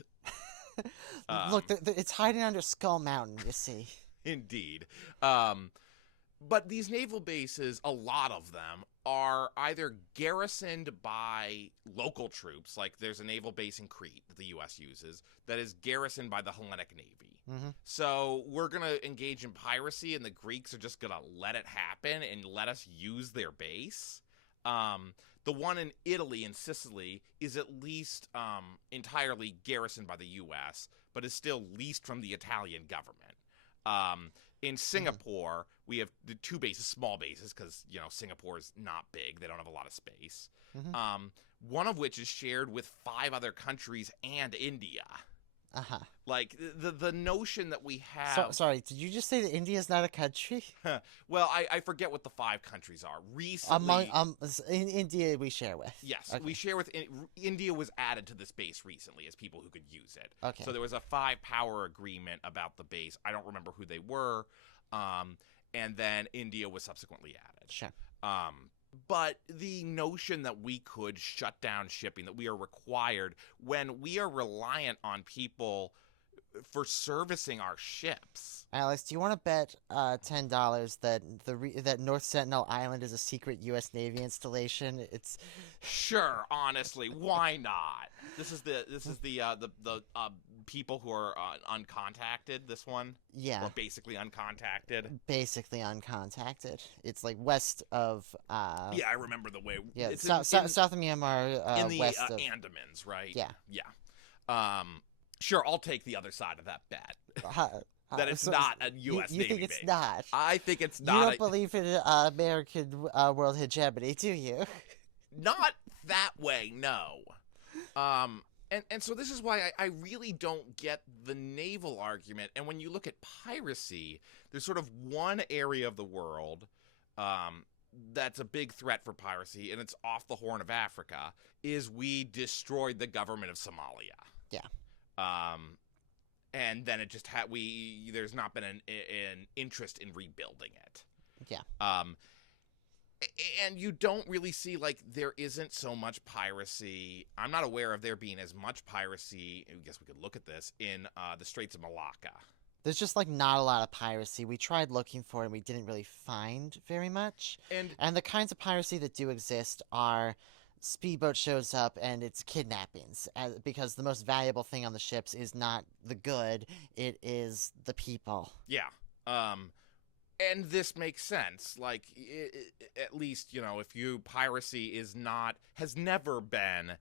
Look, it's hiding under Skull Mountain, you see. Indeed. But these naval bases, a lot of them, are either garrisoned by local troops, like there's a naval base in Crete that the U.S. uses, that is garrisoned by the Hellenic Navy. Mm-hmm. So we're going to engage in piracy, and the Greeks are just going to let it happen and let us use their base. The one in Italy and Sicily is at least entirely garrisoned by the U.S., but is still leased from the Italian government. In Singapore, we have the two bases, small bases, because, Singapore is not big. They don't have a lot of space. Mm-hmm. One of which is shared with 5 other countries and India. Uh-huh. Like, the notion that we have... sorry, did you just say that India's not a country? Well, I forget what the 5 countries are. Recently... in India we share with. Yes, okay. we share with... India was added to this base recently as people who could use it. Okay. So there was a 5-power agreement about the base. I don't remember who they were. And then India was subsequently added. Sure. But the notion that we could shut down shipping, that we are required when we are reliant on people for servicing our ships. Alex, do you want to bet $10 that North Sentinel Island is a secret U.S. Navy installation? It's sure. Honestly, why not? This is the people who are uncontacted. This one, yeah, or basically uncontacted. Basically uncontacted. It's like west of. Yeah, I remember the way. Yeah, it's south of Myanmar, in the west of Andamans, right? Yeah, yeah. Sure, I'll take the other side of that bet. That it's not a U.S. You Navy think it's base. not? I think it's not. You don't believe in American world hegemony, do you? Not that way, no. And so this is why I really don't get the naval argument. And when you look at piracy, there's sort of one area of the world that's a big threat for piracy, and it's off the Horn of Africa, is we destroyed the government of Somalia. Yeah. And then it just there's not been an interest in rebuilding it. Yeah. And you don't really see, like, there isn't so much piracy. I'm not aware of there being as much piracy, I guess we could look at this, in the Straits of Malacca. There's just, like, not a lot of piracy. We tried looking for it and we didn't really find very much. And the kinds of piracy that do exist are speedboat shows up and it's kidnappings, because the most valuable thing on the ships is not the good, it is the people. Yeah. And this makes sense. Like, at least, if piracy has never been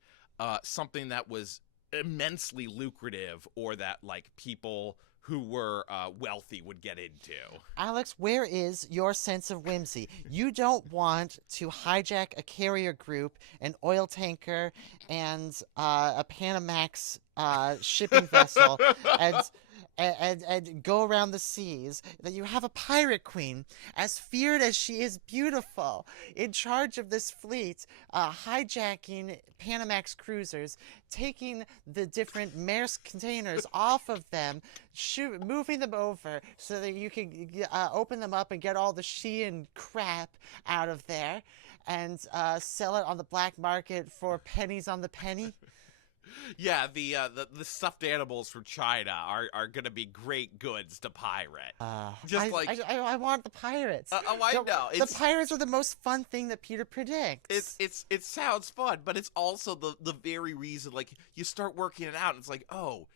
something that was immensely lucrative, or that, like, people who were wealthy would get into. Alex, where is your sense of whimsy? You don't want to hijack a carrier group, an oil tanker, and a Panamax shipping vessel, and go around the seas. That you have a pirate queen, as feared as she is beautiful, in charge of this fleet, hijacking Panamax cruisers, taking the different Maersk containers off of them, moving them over so that you can open them up and get all the Shein crap out of there, and sell it on the black market for pennies on the penny. Yeah, the stuffed animals from China are going to be great goods to pirate. I want the pirates. I know. The pirates are the most fun thing that Peter predicts. It sounds fun, but it's also the very reason, like, you start working it out, and it's like, oh,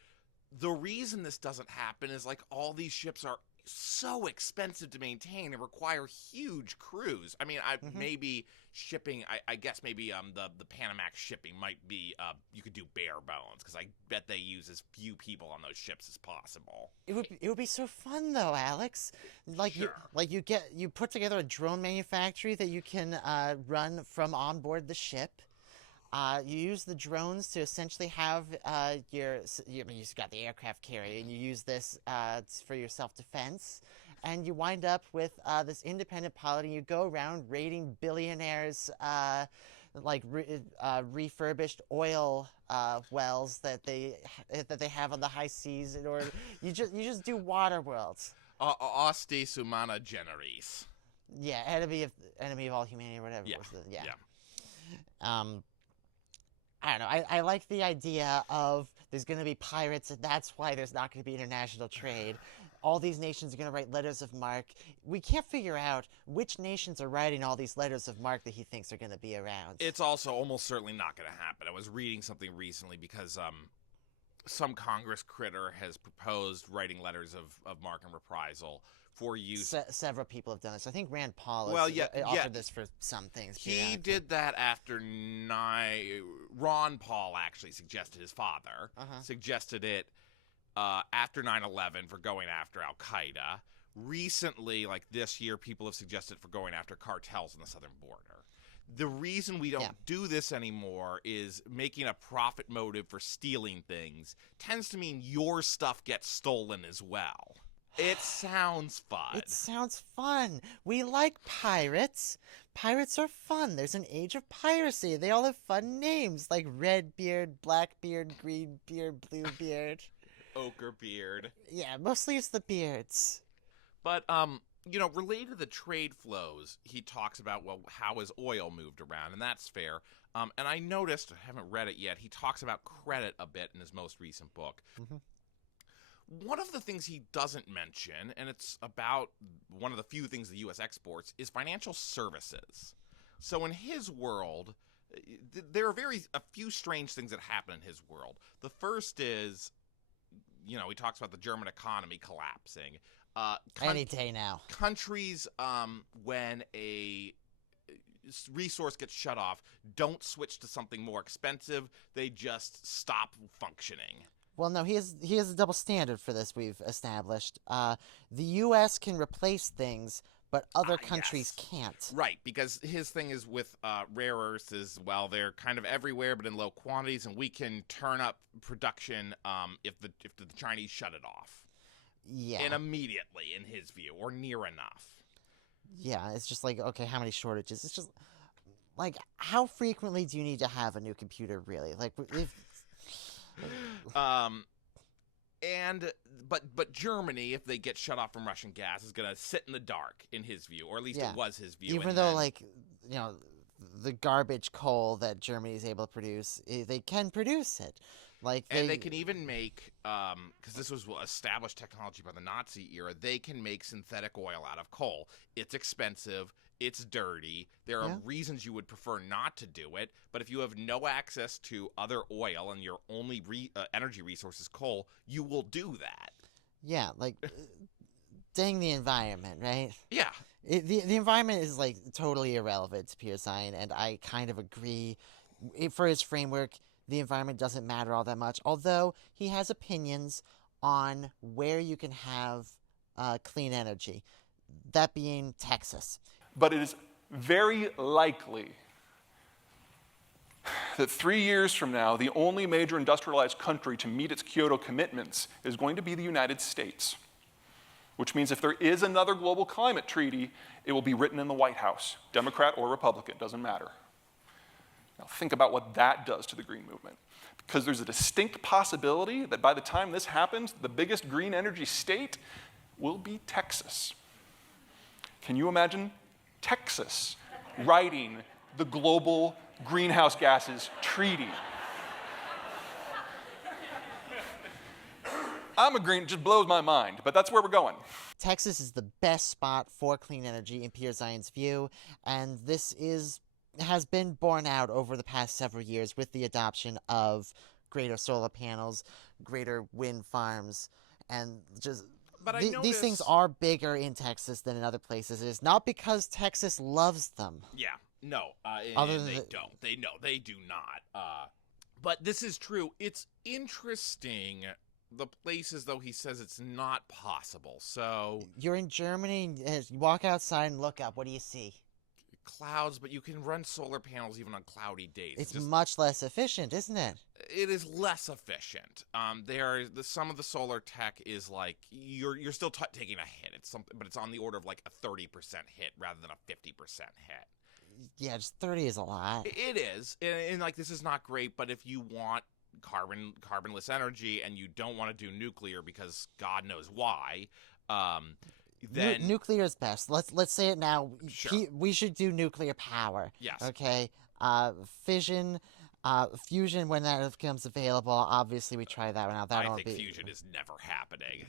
the reason this doesn't happen is, like, all these ships are so expensive to maintain and require huge crews. I mean, maybe shipping, I guess maybe the Panamax shipping might be, you could do bare bones, because I bet they use as few people on those ships as possible. It would be so fun though, Alex. Like Sure. you put together a drone manufactory that you can run from on board the ship. You use the drones to essentially have you've got the aircraft carrier, and you use this for your self-defense, and you wind up with this independent pilot, and you go around raiding billionaires' refurbished oil wells that they have on the high seas. In order, you just do water worlds. Ostis humana generis. Yeah, enemy of all humanity, or whatever. Yeah. I don't know. I like the idea of there's going to be pirates, and that's why there's not going to be international trade. All these nations are going to write letters of marque. We can't figure out which nations are writing all these letters of marque that he thinks are going to be around. It's also almost certainly not going to happen. I was reading something recently because some Congress critter has proposed writing letters of marque and reprisal for use. Several people have done this. I think Rand Paul offered this for some things. He did that after Ron Paul actually suggested, his father, suggested it after 9/11 for going after Al-Qaeda. Recently, like this year, people have suggested for going after cartels on the southern border. The reason we don't do this anymore is making a profit motive for stealing things tends to mean your stuff gets stolen as well. It sounds fun. It sounds fun. We like pirates. Pirates are fun. There's an age of piracy. They all have fun names like Redbeard, Blackbeard, Greenbeard, Bluebeard. Ochrebeard. Yeah, mostly it's the beards. But, related to the trade flows, he talks about, well, how has oil moved around, and that's fair. And I noticed, I haven't read it yet, he talks about credit a bit in his most recent book. Mm-hmm. One of the things he doesn't mention, and it's about one of the few things the U.S. exports, is financial services. So in his world, there are a few strange things that happen in his world. The first is, he talks about the German economy collapsing. Any day now. Countries, when a resource gets shut off, don't switch to something more expensive. They just stop functioning. Well, no, he has a double standard for this we've established. The U.S. can replace things, but other countries can't. Right, because his thing is with rare earths is, well, they're kind of everywhere but in low quantities, and we can turn up production if the Chinese shut it off. Yeah. And immediately, in his view, or near enough. Yeah, it's just like, okay, how many shortages? It's just, like, how frequently do you need to have a new computer, really? Like, if... But Germany, if they get shut off from Russian gas, is going to sit in the dark, in his view, or at least it was his view. Even though, the garbage coal that Germany is able to produce, they can produce it. And they can even make, because this was established technology by the Nazi era, they can make synthetic oil out of coal. It's expensive. It's dirty. There are reasons you would prefer not to do it, but if you have no access to other oil and your only energy resource is coal, you will do that. Yeah, dang the environment, right? Yeah. The environment is, totally irrelevant to Peter Zeihan, and I kind of agree. For his framework, the environment doesn't matter all that much, although he has opinions on where you can have clean energy, that being Texas. But it is very likely that 3 years from now, the only major industrialized country to meet its Kyoto commitments is going to be the United States. Which means if there is another global climate treaty, it will be written in the White House, Democrat or Republican, doesn't matter. Now think about what that does to the green movement. Because there's a distinct possibility that by the time this happens, the biggest green energy state will be Texas. Can you imagine Texas writing the global greenhouse gases treaty? I'm agreeing, it just blows my mind, but that's where we're going. Texas is the best spot for clean energy in Peter Zeihan's view, and this has been borne out over the past several years with the adoption of greater solar panels, greater wind farms, and just these things are bigger in Texas than in other places. It is not because Texas loves them. Yeah, no, Other they than don't. They do not. But this is true. It's interesting. The places, though, he says it's not possible. So You're in Germany, you walk outside and look up. What do you see? clouds, but you can run solar panels even on cloudy days. It's much less efficient, isn't it? It is less efficient. Some of the solar tech is like you're still taking a hit. It's something, but it's on the order of like a 30% hit rather than a 50% hit. Yeah, just 30 is a lot. It is, and like this is not great. But if you want carbonless energy and you don't want to do nuclear because God knows why, then nuclear is best. Let's say it now. Sure. We should do nuclear power. Yes. Okay. Fission, fusion when that becomes available. Obviously, we try that one out. I think fusion is never happening.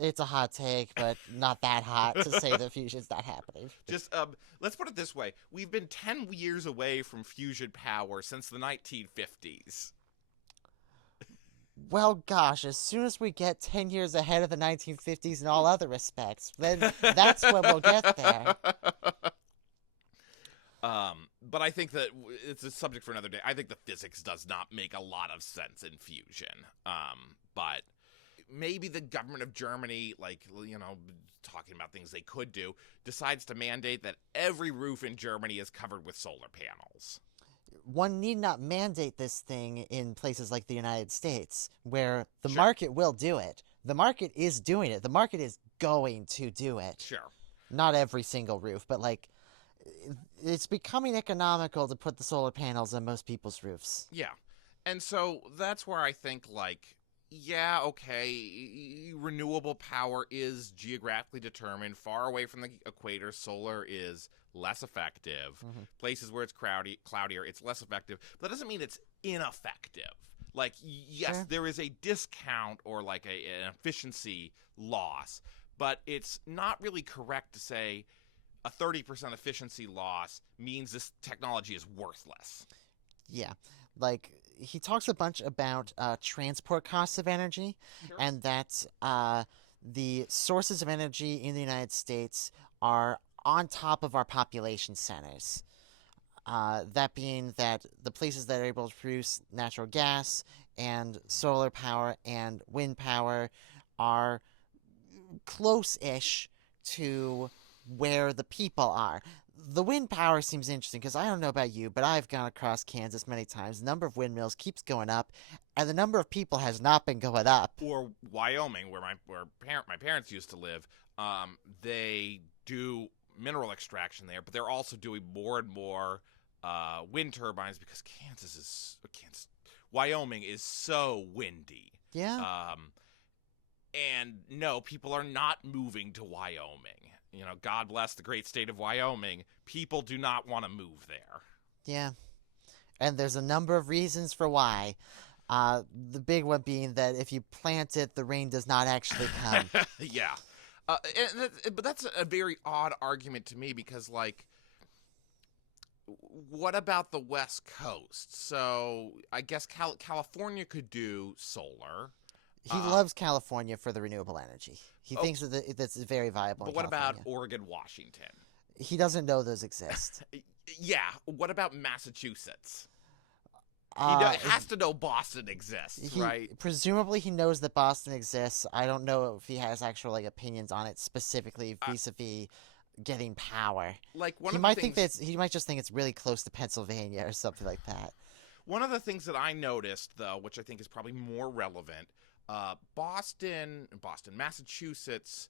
It's a hot take, but not that hot to say that fusion's not happening. Just let's put it this way: we've been 10 years away from fusion power since the 1950s. Well, gosh, as soon as we get 10 years ahead of the 1950s in all other respects, then that's when we'll get there. But I think that it's a subject for another day. I think the physics does not make a lot of sense in fusion. But maybe the government of Germany, talking about things they could do, decides to mandate that every roof in Germany is covered with solar panels. One need not mandate this thing in places like the United States, where the market will do it. The market is doing it. The market is going to do it. Sure. Not every single roof, but it's becoming economical to put the solar panels on most people's roofs. Yeah. And so that's where I think, renewable power is geographically determined. Far away from the equator, solar is less effective. Mm-hmm. Places where it's cloudier, it's less effective. But that doesn't mean it's ineffective. Yes, sure, there is a discount or an efficiency loss, but it's not really correct to say a 30% efficiency loss means this technology is worthless. Yeah. He talks a bunch about transport costs of energy, sure, and that the sources of energy in the United States are on top of our population centers. That being that the places that are able to produce natural gas and solar power and wind power are close-ish to where the people are. The wind power seems interesting because I don't know about you, but I've gone across Kansas many times. The number of windmills keeps going up, and the number of people has not been going up. Or Wyoming, where my parents used to live, they do mineral extraction there, but they're also doing more and more wind turbines because Wyoming is so windy. Yeah. And no, people are not moving to Wyoming. God bless the great state of Wyoming. People do not want to move there. Yeah. And there's a number of reasons for why. The big one being that if you plant it, the rain does not actually come. Yeah. But that's a very odd argument to me because, what about the West Coast? So I guess California could do solar. He loves California for the renewable energy. He thinks that's very viable. But what about Oregon, Washington? He doesn't know those exist. Yeah. What about Massachusetts? has to know Boston exists, right? Presumably he knows that Boston exists. I don't know if he has actual like opinions on it specifically vis-a-vis getting power. Like He might think that he might just think it's really close to Pennsylvania or something like that. One of the things that I noticed, though, which I think is probably more relevant, Boston, Massachusetts,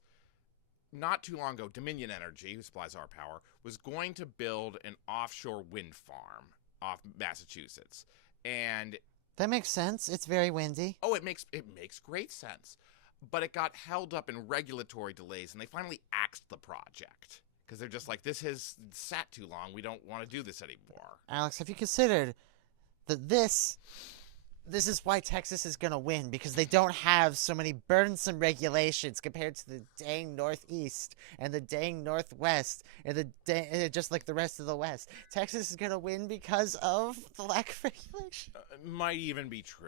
not too long ago, Dominion Energy, who supplies our power, was going to build an offshore wind farm off Massachusetts. And that makes sense. It's very windy. Oh, it makes great sense. But it got held up in regulatory delays, and they finally axed the project because they're just like, this has sat too long. We don't want to do this anymore. Alex, have you considered that this is why Texas is going to win, because they don't have so many burdensome regulations compared to the dang Northeast and the dang Northwest and just like the rest of the West. Texas is going to win because of the lack of regulation. Might even be true.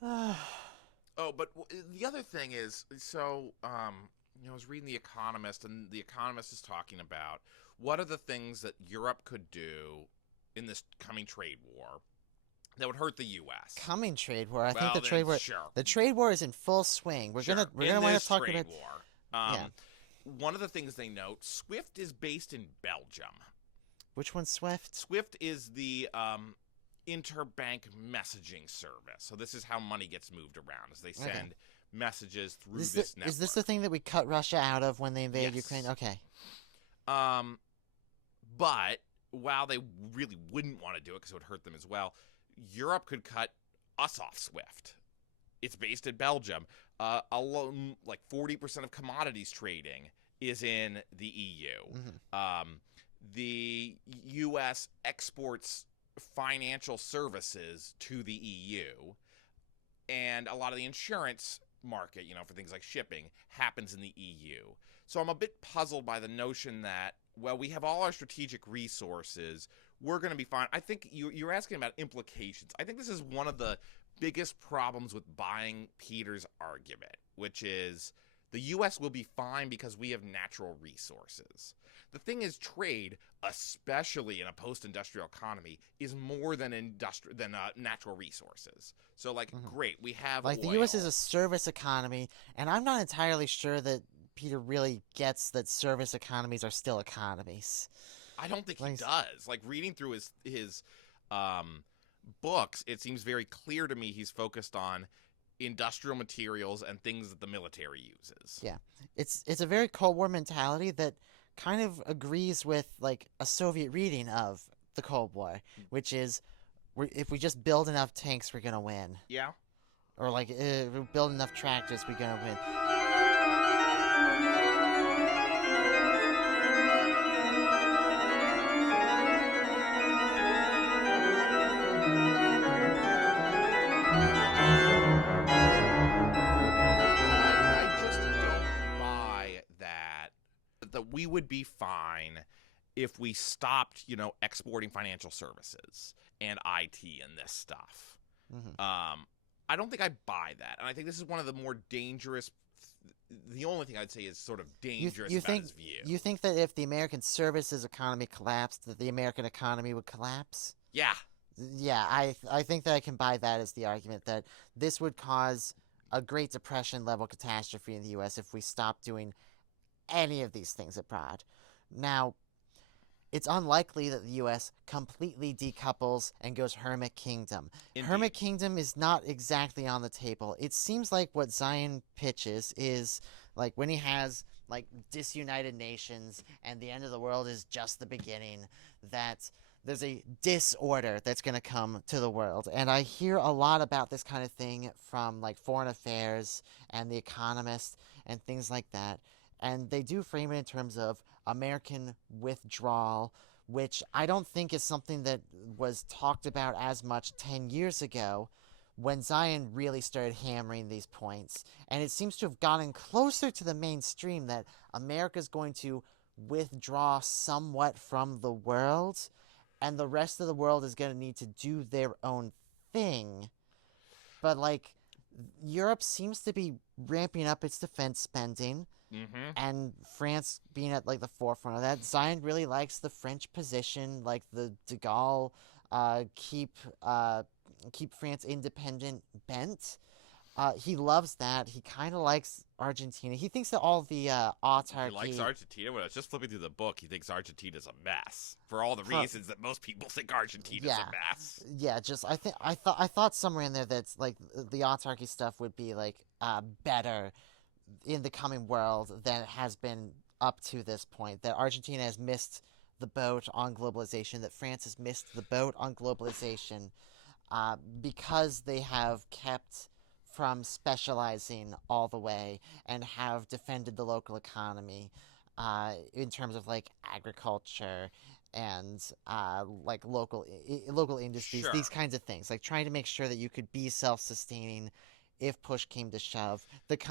But the other thing is, I was reading The Economist, and The Economist is talking about what are the things that Europe could do in this coming trade war that would hurt the U.S. Coming trade war. I think the trade war is in full swing. We're gonna want to talk about war. One of the things they note: SWIFT is based in Belgium. Which one's SWIFT? SWIFT is the interbank messaging service. So this is how money gets moved around, as they send messages through this network. Is this the thing that we cut Russia out of when they invaded Ukraine? Okay. But while they really wouldn't want to do it because it would hurt them as well, Europe could cut us off SWIFT. It's based in Belgium. Alone, like 40% of commodities trading is in the EU. Mm-hmm. The U.S. exports financial services to the EU, and a lot of the insurance market, for things like shipping, happens in the EU. So I'm a bit puzzled by the notion that, well, we have all our strategic resources, we're going to be fine. I think you're asking about implications. I think this is one of the biggest problems with buying Peter's argument, which is the U.S. will be fine because we have natural resources. The thing is, trade, especially in a post-industrial economy, is more than natural resources. So, great, we have oil. The U.S. is a service economy, and I'm not entirely sure that Peter really gets that service economies are still economies. I don't think he does. Reading through his books, it seems very clear to me he's focused on industrial materials and things that the military uses. Yeah, it's a very Cold War mentality that kind of agrees with a Soviet reading of the Cold War, which is if we just build enough tanks, we're gonna win. Yeah. Or if we build enough tractors, we're gonna win. That we would be fine if we stopped, exporting financial services and IT and this stuff. Mm-hmm. I don't think I buy that. And I think this is one of the more dangerous, the only thing I'd say is sort of dangerous about his view. You think that if the American services economy collapsed, that the American economy would collapse? Yeah. Yeah, I think that I can buy that as the argument that this would cause a Great Depression level catastrophe in the U.S. if we stopped doing any of these things abroad. Now, it's unlikely that the U.S. completely decouples and goes hermit kingdom. Indeed. Hermit kingdom is not exactly on the table. It seems like what Zeihan pitches is when he has disunited nations and the end of the world is just the beginning, that there's a disorder that's going to come to the world. And I hear a lot about this kind of thing from Foreign Affairs and The Economist and things like that. And they do frame it in terms of American withdrawal, which I don't think is something that was talked about as much 10 years ago when Zeihan really started hammering these points. And it seems to have gotten closer to the mainstream that America's going to withdraw somewhat from the world, and the rest of the world is going to need to do their own thing. But, Europe seems to be ramping up its defense spending. Mm-hmm. And France being at the forefront of that. Zeihan really likes the French position, the de Gaulle keep France independent bent. He loves that. He kind of likes Argentina. He thinks that all the autarky... He likes Argentina. When I was just flipping through the book, he thinks Argentina's a mess for all the reasons that most people think Argentina's a mess. Yeah, just I thought somewhere in there that's like the autarky stuff would be like better in the coming world than it has been up to this point. That Argentina has missed the boat on globalization. That France has missed the boat on globalization because they have kept from specializing all the way and have defended the local economy in terms of like agriculture and like local industries, Sure. these kinds of things, like trying to make sure that you could be self-sustaining if push came to shove.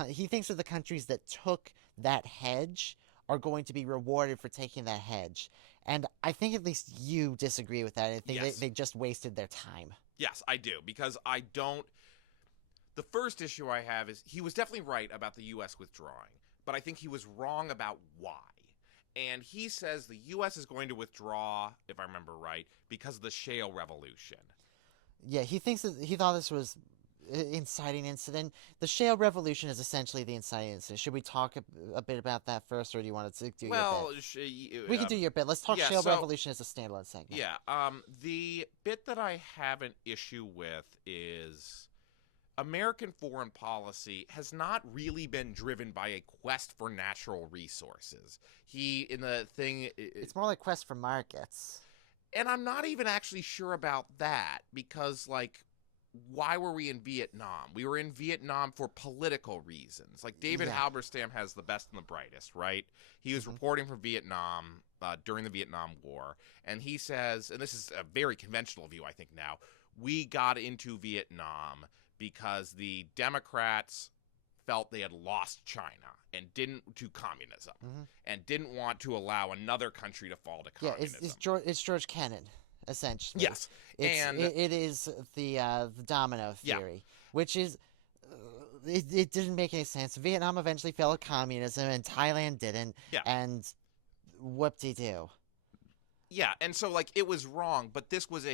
He thinks that the countries that took that hedge are going to be rewarded for taking that hedge. And I think at least you disagree with that. I think Yes. they just wasted their time. Yes, I do, because I don't... The first issue I have is he was definitely right about the U.S. withdrawing, but I think he was wrong about why. And he says the U.S. is going to withdraw, if I remember right, because of the shale revolution. Yeah, he thought this was inciting incident. The shale revolution is essentially the inciting incident. Should we talk a bit about that first, or do you want to do your bit? We can do your bit. Let's talk shale revolution as a standalone segment. Yeah, the bit that I have an issue with is... American foreign policy has not really been driven by a quest for natural resources. It's more like quest for markets. And I'm not even actually sure about that, because, like, why were we in Vietnam? We were in Vietnam for political reasons. Like, David Halberstam has the best and the brightest, right? He was reporting from Vietnam during the Vietnam War, and he says, and this is a very conventional view, I think now, we got into Vietnam because the Democrats felt they had lost China and to communism, and didn't want to allow another country to fall to communism. It's George Kennan, essentially. Yes, it is the domino theory, which is it didn't make any sense. Vietnam eventually fell to communism, and Thailand didn't. Yeah. And whoop-de-doo. Yeah, and so like it was wrong, but this was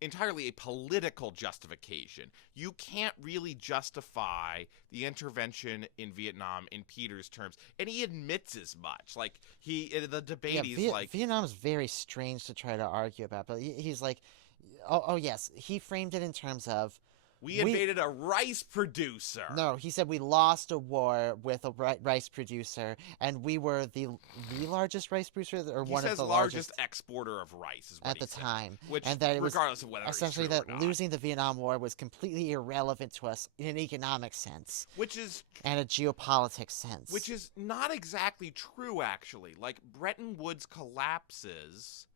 entirely a political justification. You can't really justify the intervention in Vietnam in Peter's terms, and he admits as much. Like the debate, he's like, Vietnam is very strange to try to argue about, but he's like, oh yes, he framed it in terms of we invaded a rice producer. No, he said we lost a war with a rice producer, and we were the largest rice producer, or one of the largest exporter of rice is what at the time. Which, and that it regardless was of whether essentially it's true that or not. losing the Vietnam War was completely irrelevant to us in an economic sense, and a geopolitics sense, which is not exactly true, actually. Like Bretton Woods collapses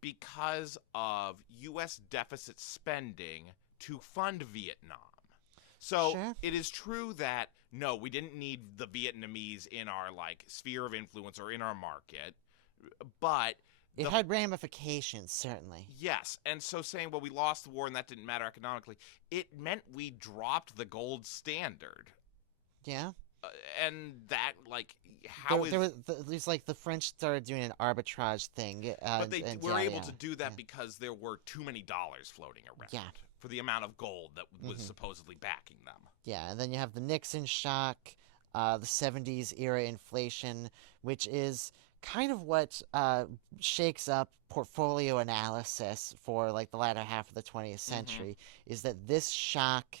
because of U.S. deficit spending to fund Vietnam. So Sure. It is true that, no, we didn't need the Vietnamese in our, like, sphere of influence or in our market, but... It had ramifications, certainly. Yes, and so saying, well, we lost the war and that didn't matter economically, it meant we dropped the gold standard. Yeah. And that, like, there's like the French started doing an arbitrage thing. But they were able to do that because there were too many dollars floating around. Yeah. For the amount of gold that was supposedly backing them. Yeah, and then you have the Nixon shock, the 70s era inflation, which is kind of what shakes up portfolio analysis for like the latter half of the 20th century, is that this shock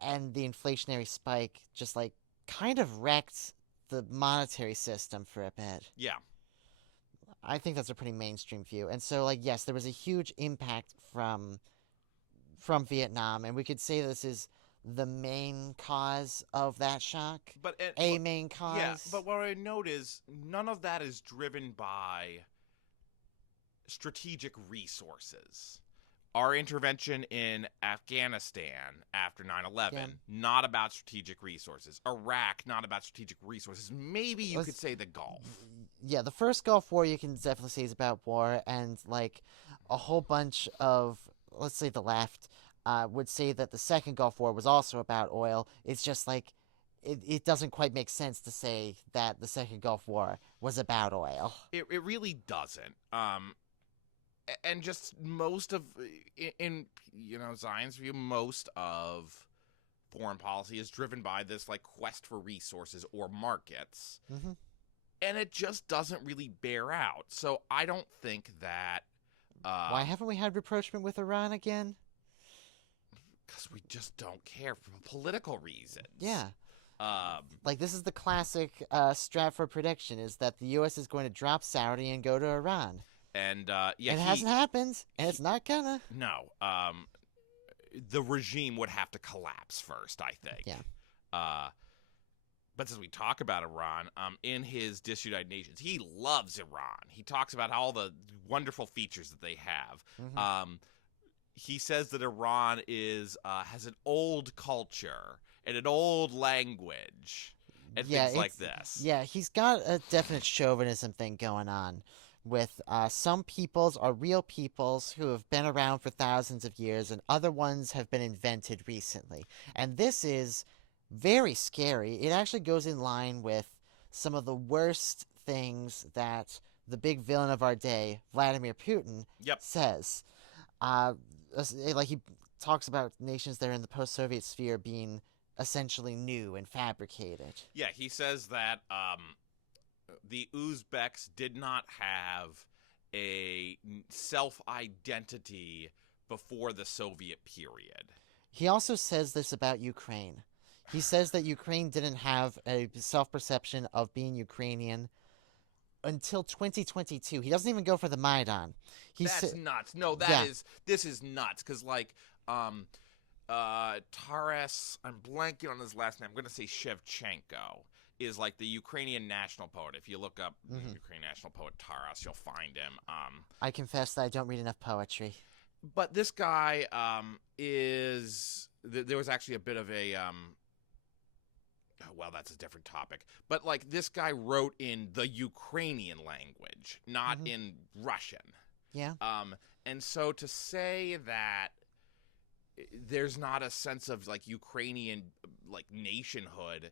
and the inflationary spike just like kind of wrecked the monetary system for a bit. Yeah. I think that's a pretty mainstream view. And so, like, yes, there was a huge impact from Vietnam, and we could say this is the main cause of that shock. Main cause. Yeah, but what I note is none of that is driven by strategic resources. Our intervention in Afghanistan after 9/11, not about strategic resources. Iraq, not about strategic resources. Maybe you could say the Gulf. Yeah, the first Gulf War you can definitely say is about war, and like a whole bunch of, let's say the left, would say that the second Gulf War was also about oil. It's just like it doesn't quite make sense to say that the second Gulf War was about oil. It really doesn't. and just most of, in Zion's view, most of foreign policy is driven by this like quest for resources or markets, and it just doesn't really bear out. So I don't think that. Why haven't we had rapprochement with Iran again? Because we just don't care for political reasons. Yeah. Like, this is the classic Stratford prediction, is that the U.S. is going to drop Saudi and go to Iran. And, it hasn't happened, and it's not gonna. No. The regime would have to collapse first, I think. Yeah. But as we talk about Iran, in his Disunited Nations, he loves Iran. He talks about all the wonderful features that they have. He says that Iran has an old culture and an old language and things like this. Yeah, he's got a definite chauvinism thing going on with some peoples are real peoples who have been around for thousands of years, and other ones have been invented recently. And this is very scary. It actually goes in line with some of the worst things that the big villain of our day, Vladimir Putin, says. Like, he talks about nations that are in the post-Soviet sphere being essentially new and fabricated. Yeah, he says that the Uzbeks did not have a self-identity before the Soviet period. He also says this about Ukraine. He says that Ukraine didn't have a self-perception of being Ukrainian until 2022. He doesn't even go for the Maidan. That's nuts. No, this is nuts, because, like, Taras, I'm blanking on his last name. I'm going to say Shevchenko, is like the Ukrainian national poet. If you look up the Ukrainian national poet Taras, you'll find him. I confess that I don't read enough poetry. But this guy there was actually a bit of a well, that's a different topic. But, like, this guy wrote in the Ukrainian language, not in Russian. Yeah. And so to say that there's not a sense of, like, Ukrainian, like, nationhood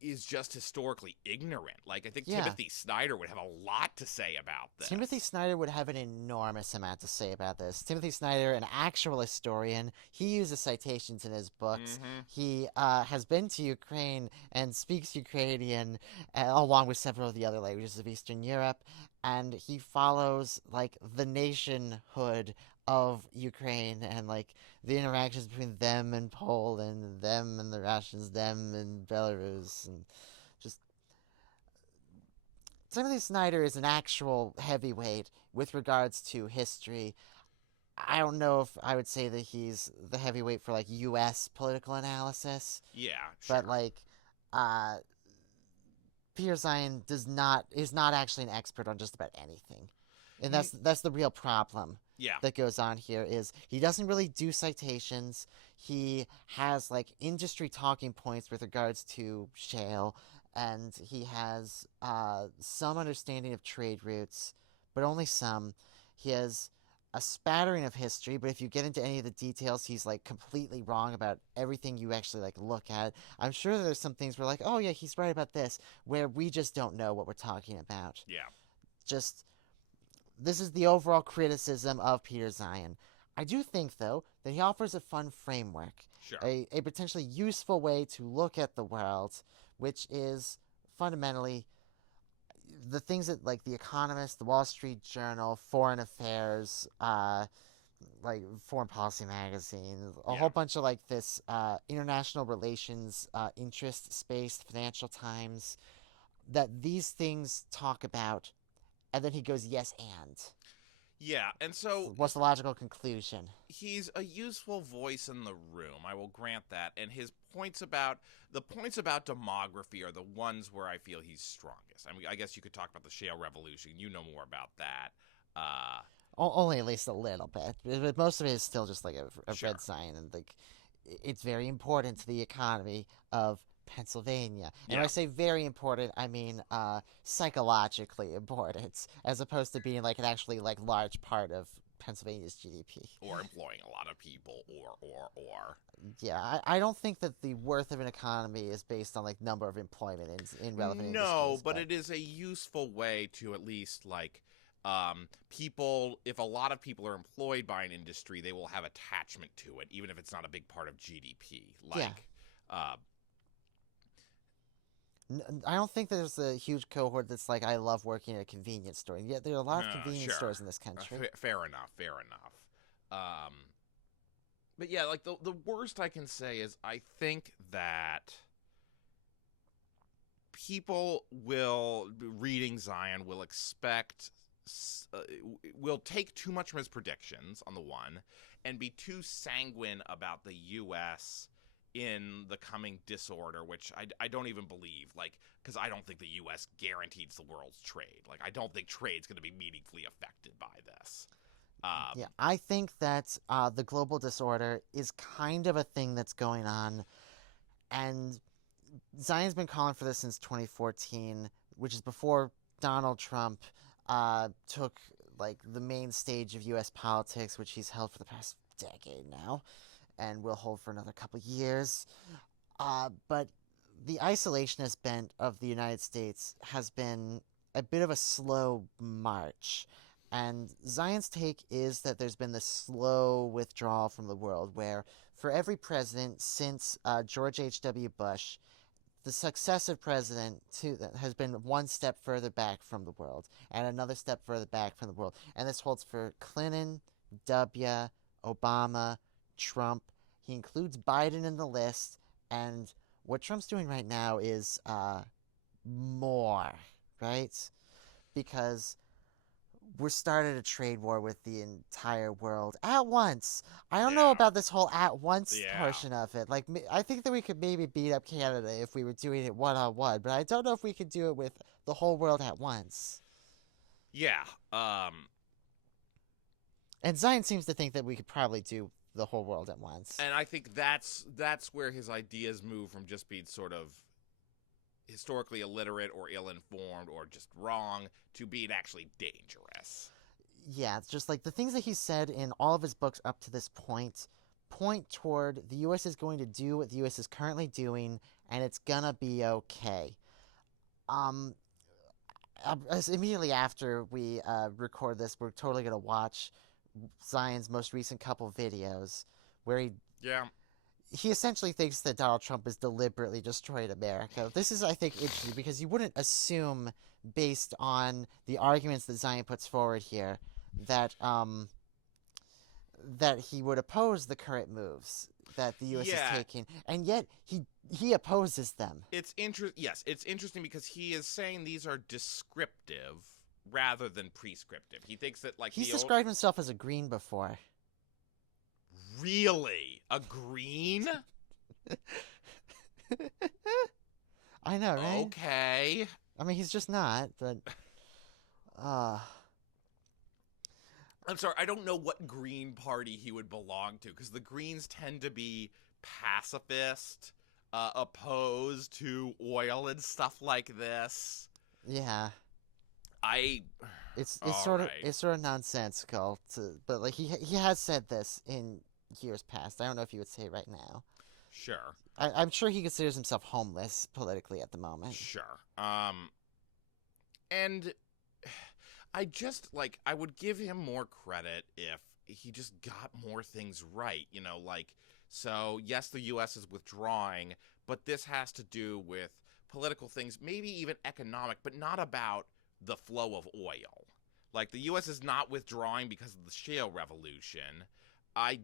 is just historically ignorant. Like, I think Timothy Snyder would have a lot to say about this. Timothy Snyder would have an enormous amount to say about this. Timothy Snyder, an actual historian, he uses citations in his books. He has been to Ukraine and speaks Ukrainian, along with several of the other languages of Eastern Europe, and he follows, like, the nationhood of Ukraine and, like, the interactions between them and Poland, them and the Russians, them and Belarus, and just... Timothy Snyder is an actual heavyweight with regards to history. I don't know if I would say that he's the heavyweight for, like, U.S. political analysis. Yeah, sure. But, like, Peter Zeihan is not actually an expert on just about anything. And that's the real problem that goes on here, is he doesn't really do citations. He has, like, industry talking points with regards to shale, and he has some understanding of trade routes, but only some. He has a spattering of history, but if you get into any of the details, he's, like, completely wrong about everything you actually, like, look at. I'm sure there's some things where, like, oh yeah, he's right about this, where we just don't know what we're talking about. Yeah. This is the overall criticism of Peter Zeihan. I do think, though, that he offers a fun framework. Sure. A potentially useful way to look at the world, which is fundamentally the things that, like, The Economist, The Wall Street Journal, Foreign Affairs, like, Foreign Policy Magazine, a whole bunch of, like, this international relations interest space, Financial Times, that these things talk about. And then he goes, yes, and. Yeah, and so... What's the logical conclusion? He's a useful voice in the room, I will grant that. And his points about demography are the ones where I feel he's strongest. I mean, I guess you could talk about the shale revolution. You know more about that. Only at least a little bit. But most of it is still just like a Sure. red sign. And, like, it's very important to the economy of Pennsylvania. And when I say very important, I mean psychologically important, as opposed to being, like, an actually, like, large part of Pennsylvania's GDP. Or employing a lot of people, or. Yeah, I don't think that the worth of an economy is based on, like, number of employment in relevant industries. No, but it is a useful way to at least, like, People, if a lot of people are employed by an industry, they will have attachment to it, even if it's not a big part of GDP. I don't think there's a huge cohort that's like, I love working at a convenience store. And yet there are a lot of convenience stores in this country. Fair enough. But yeah, like the worst I can say is I think that people reading Zeihan will expect, will take too much from his predictions on the one, and be too sanguine about the U.S. in the coming disorder, which I don't even believe, like, because I don't think the U.S. guarantees the world's trade. Like, I don't think trade's going to be meaningfully affected by this. Yeah, I think that the global disorder is kind of a thing that's going on, and Zeihan's been calling for this since 2014, which is before Donald Trump took like the main stage of U.S. politics, which he's held for the past decade now, and will hold for another couple years. But the isolationist bent of the United States has been a bit of a slow march. And Zeihan's take is that there's been this slow withdrawal from the world, where for every president since George H.W. Bush, the successive president has been one step further back from the world and another step further back from the world. And this holds for Clinton, W., Obama, Trump. He includes Biden in the list. And what Trump's doing right now is more, right? Because we're started a trade war with the entire world at once. I don't know about this whole at once portion of it. Like, I think that we could maybe beat up Canada if we were doing it one-on-one, but I don't know if we could do it with the whole world at once. Yeah. And Zeihan seems to think that we could probably do the whole world at once. And I think that's where his ideas move from just being sort of historically illiterate or ill-informed or just wrong to being actually dangerous. Yeah, it's just like the things that he said in all of his books up to this point toward the U.S. is going to do what the U.S. is currently doing, and it's gonna be okay. Immediately after we record this, we're totally gonna watch Zeihan's most recent couple videos where he essentially thinks that Donald Trump has deliberately destroyed America. This is, I think, interesting because you wouldn't assume, based on the arguments that Zeihan puts forward here, that that he would oppose the current moves that the U.S. is taking, and yet he opposes them. It's interesting because he is saying these are descriptive rather than prescriptive. He thinks that, like, he's described himself as a green before. Really? A green? I know, right? Okay. I mean, he's just not, but... I'm sorry, I don't know what Green Party he would belong to, because the Greens tend to be pacifist, opposed to oil and stuff like this. Yeah. It's sort of nonsensical, but like he has said this in years past. I don't know if he would say it right now. Sure. I'm sure he considers himself homeless politically at the moment. Sure. And I just, like, I would give him more credit if he just got more things right, you know, like, so yes, the U.S. is withdrawing, but this has to do with political things, maybe even economic, but not about the flow of oil. Like, the U.S. is not withdrawing because of the shale revolution. I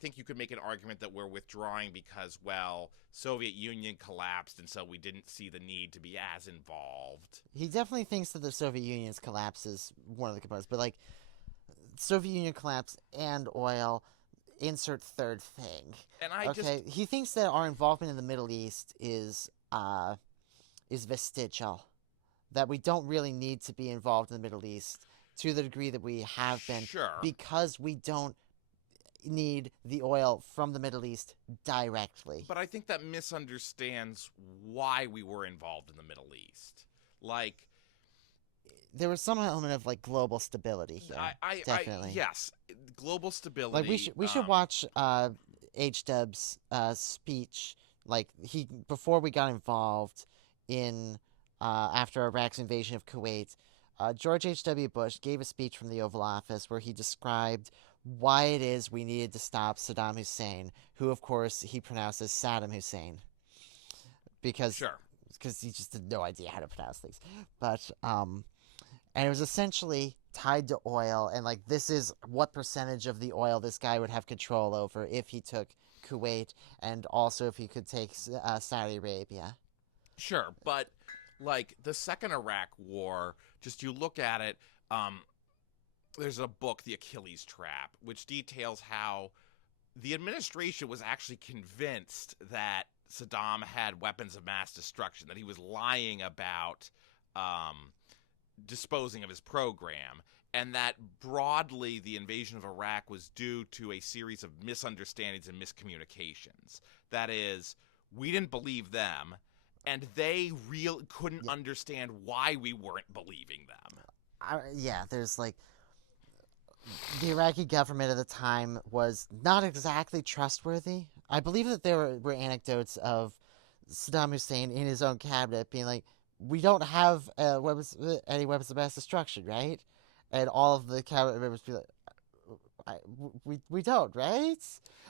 think you could make an argument that we're withdrawing because, well, Soviet Union collapsed, and so we didn't see the need to be as involved. He definitely thinks that the Soviet Union's collapse is one of the components, but, like, Soviet Union collapse and oil, insert third thing. And he thinks that our involvement in the Middle East is vestigial. That we don't really need to be involved in the Middle East to the degree that we have been, because we don't need the oil from the Middle East directly. But I think that misunderstands why we were involved in the Middle East. Like, there was some element of, like, global stability here. Definitely. Yes, global stability. Like, we should watch H-Dub's speech. Like, before we got involved in after Iraq's invasion of Kuwait, George H.W. Bush gave a speech from the Oval Office where he described why it is we needed to stop Saddam Hussein, who, of course, he pronounced as Saddam Hussein, because Sure. he just had no idea how to pronounce things. But and it was essentially tied to oil, and like this is what percentage of the oil this guy would have control over if he took Kuwait, and also if he could take Saudi Arabia. Sure, but like the second Iraq War, just you look at it, there's a book, The Achilles Trap, which details how the administration was actually convinced that Saddam had weapons of mass destruction, that he was lying about disposing of his program, and that broadly the invasion of Iraq was due to a series of misunderstandings and miscommunications. That is, we didn't believe them, and they couldn't understand why we weren't believing them. There's like the Iraqi government at the time was not exactly trustworthy. I believe that there were anecdotes of Saddam Hussein in his own cabinet being like, we don't have any weapons of mass destruction, right? And all of the cabinet members be like, we don't, right?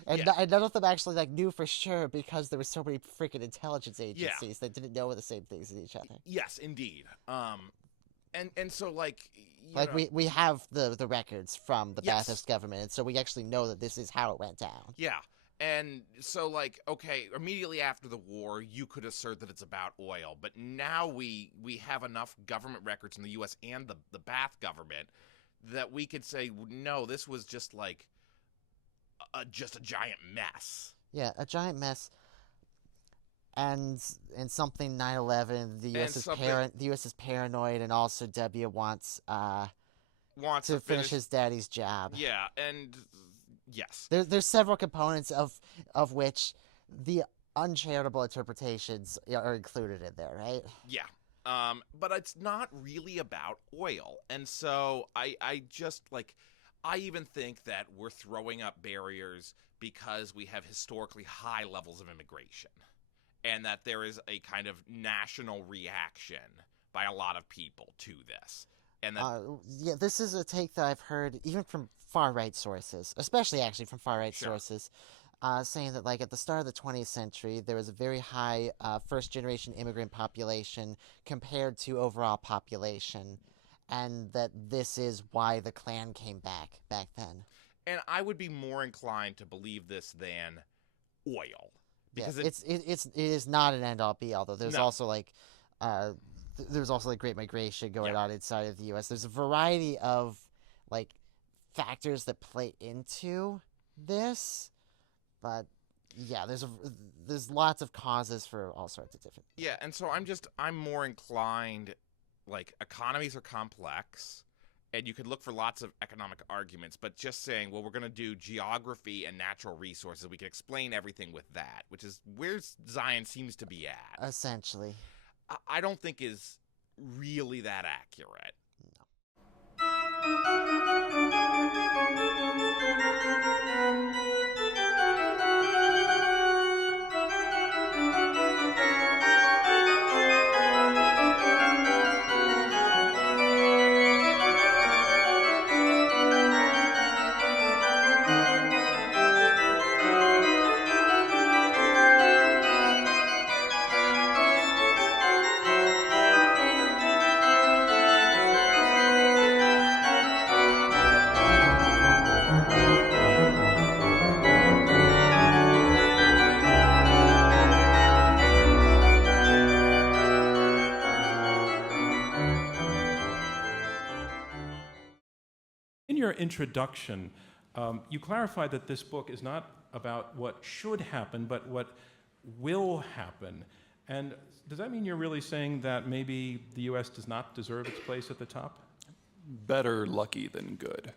And, and none of them actually like knew for sure, because there were so many freaking intelligence agencies that didn't know the same things as each other. Yes, indeed. And so like we have the records from the Yes. Ba'athist government, and so we actually know that this is how it went down. Yeah. And so, like, okay, immediately after the war, you could assert that it's about oil. But now we have enough government records in the U.S. and the Ba'ath government that we could say, no, this was just like just a giant mess. Yeah, a giant mess. And something 9/11, the U.S. The U.S. is paranoid, and also W wants to finish his daddy's job. Yeah, and yes. There's several components of which the uncharitable interpretations are included in there, right? Yeah. But it's not really about oil. And so I just like, I even think that we're throwing up barriers because we have historically high levels of immigration, and that there is a kind of national reaction by a lot of people to this. And that, this is a take that I've heard even from far-right sources, especially actually from far-right sources, saying that like at the start of the 20th century, there was a very high first-generation immigrant population compared to overall population, and that this is why the Klan came back then. And I would be more inclined to believe this than oil. Because it is not an end-all be-all, though. There's also like there's also like great migration going on inside of the U.S. There's a variety of like factors that play into this, but yeah, there's lots of causes for all sorts of different. Yeah, and so I'm more inclined, like, economies are complex, and you could look for lots of economic arguments, but just saying, well, we're going to do geography and natural resources, we can explain everything with that, which is where Zeihan seems to be at. Essentially. I don't think is really that accurate. In your introduction, you clarified that this book is not about what should happen, but what will happen. And does that mean you're really saying that maybe the U.S. does not deserve its place at the top? Better lucky than good.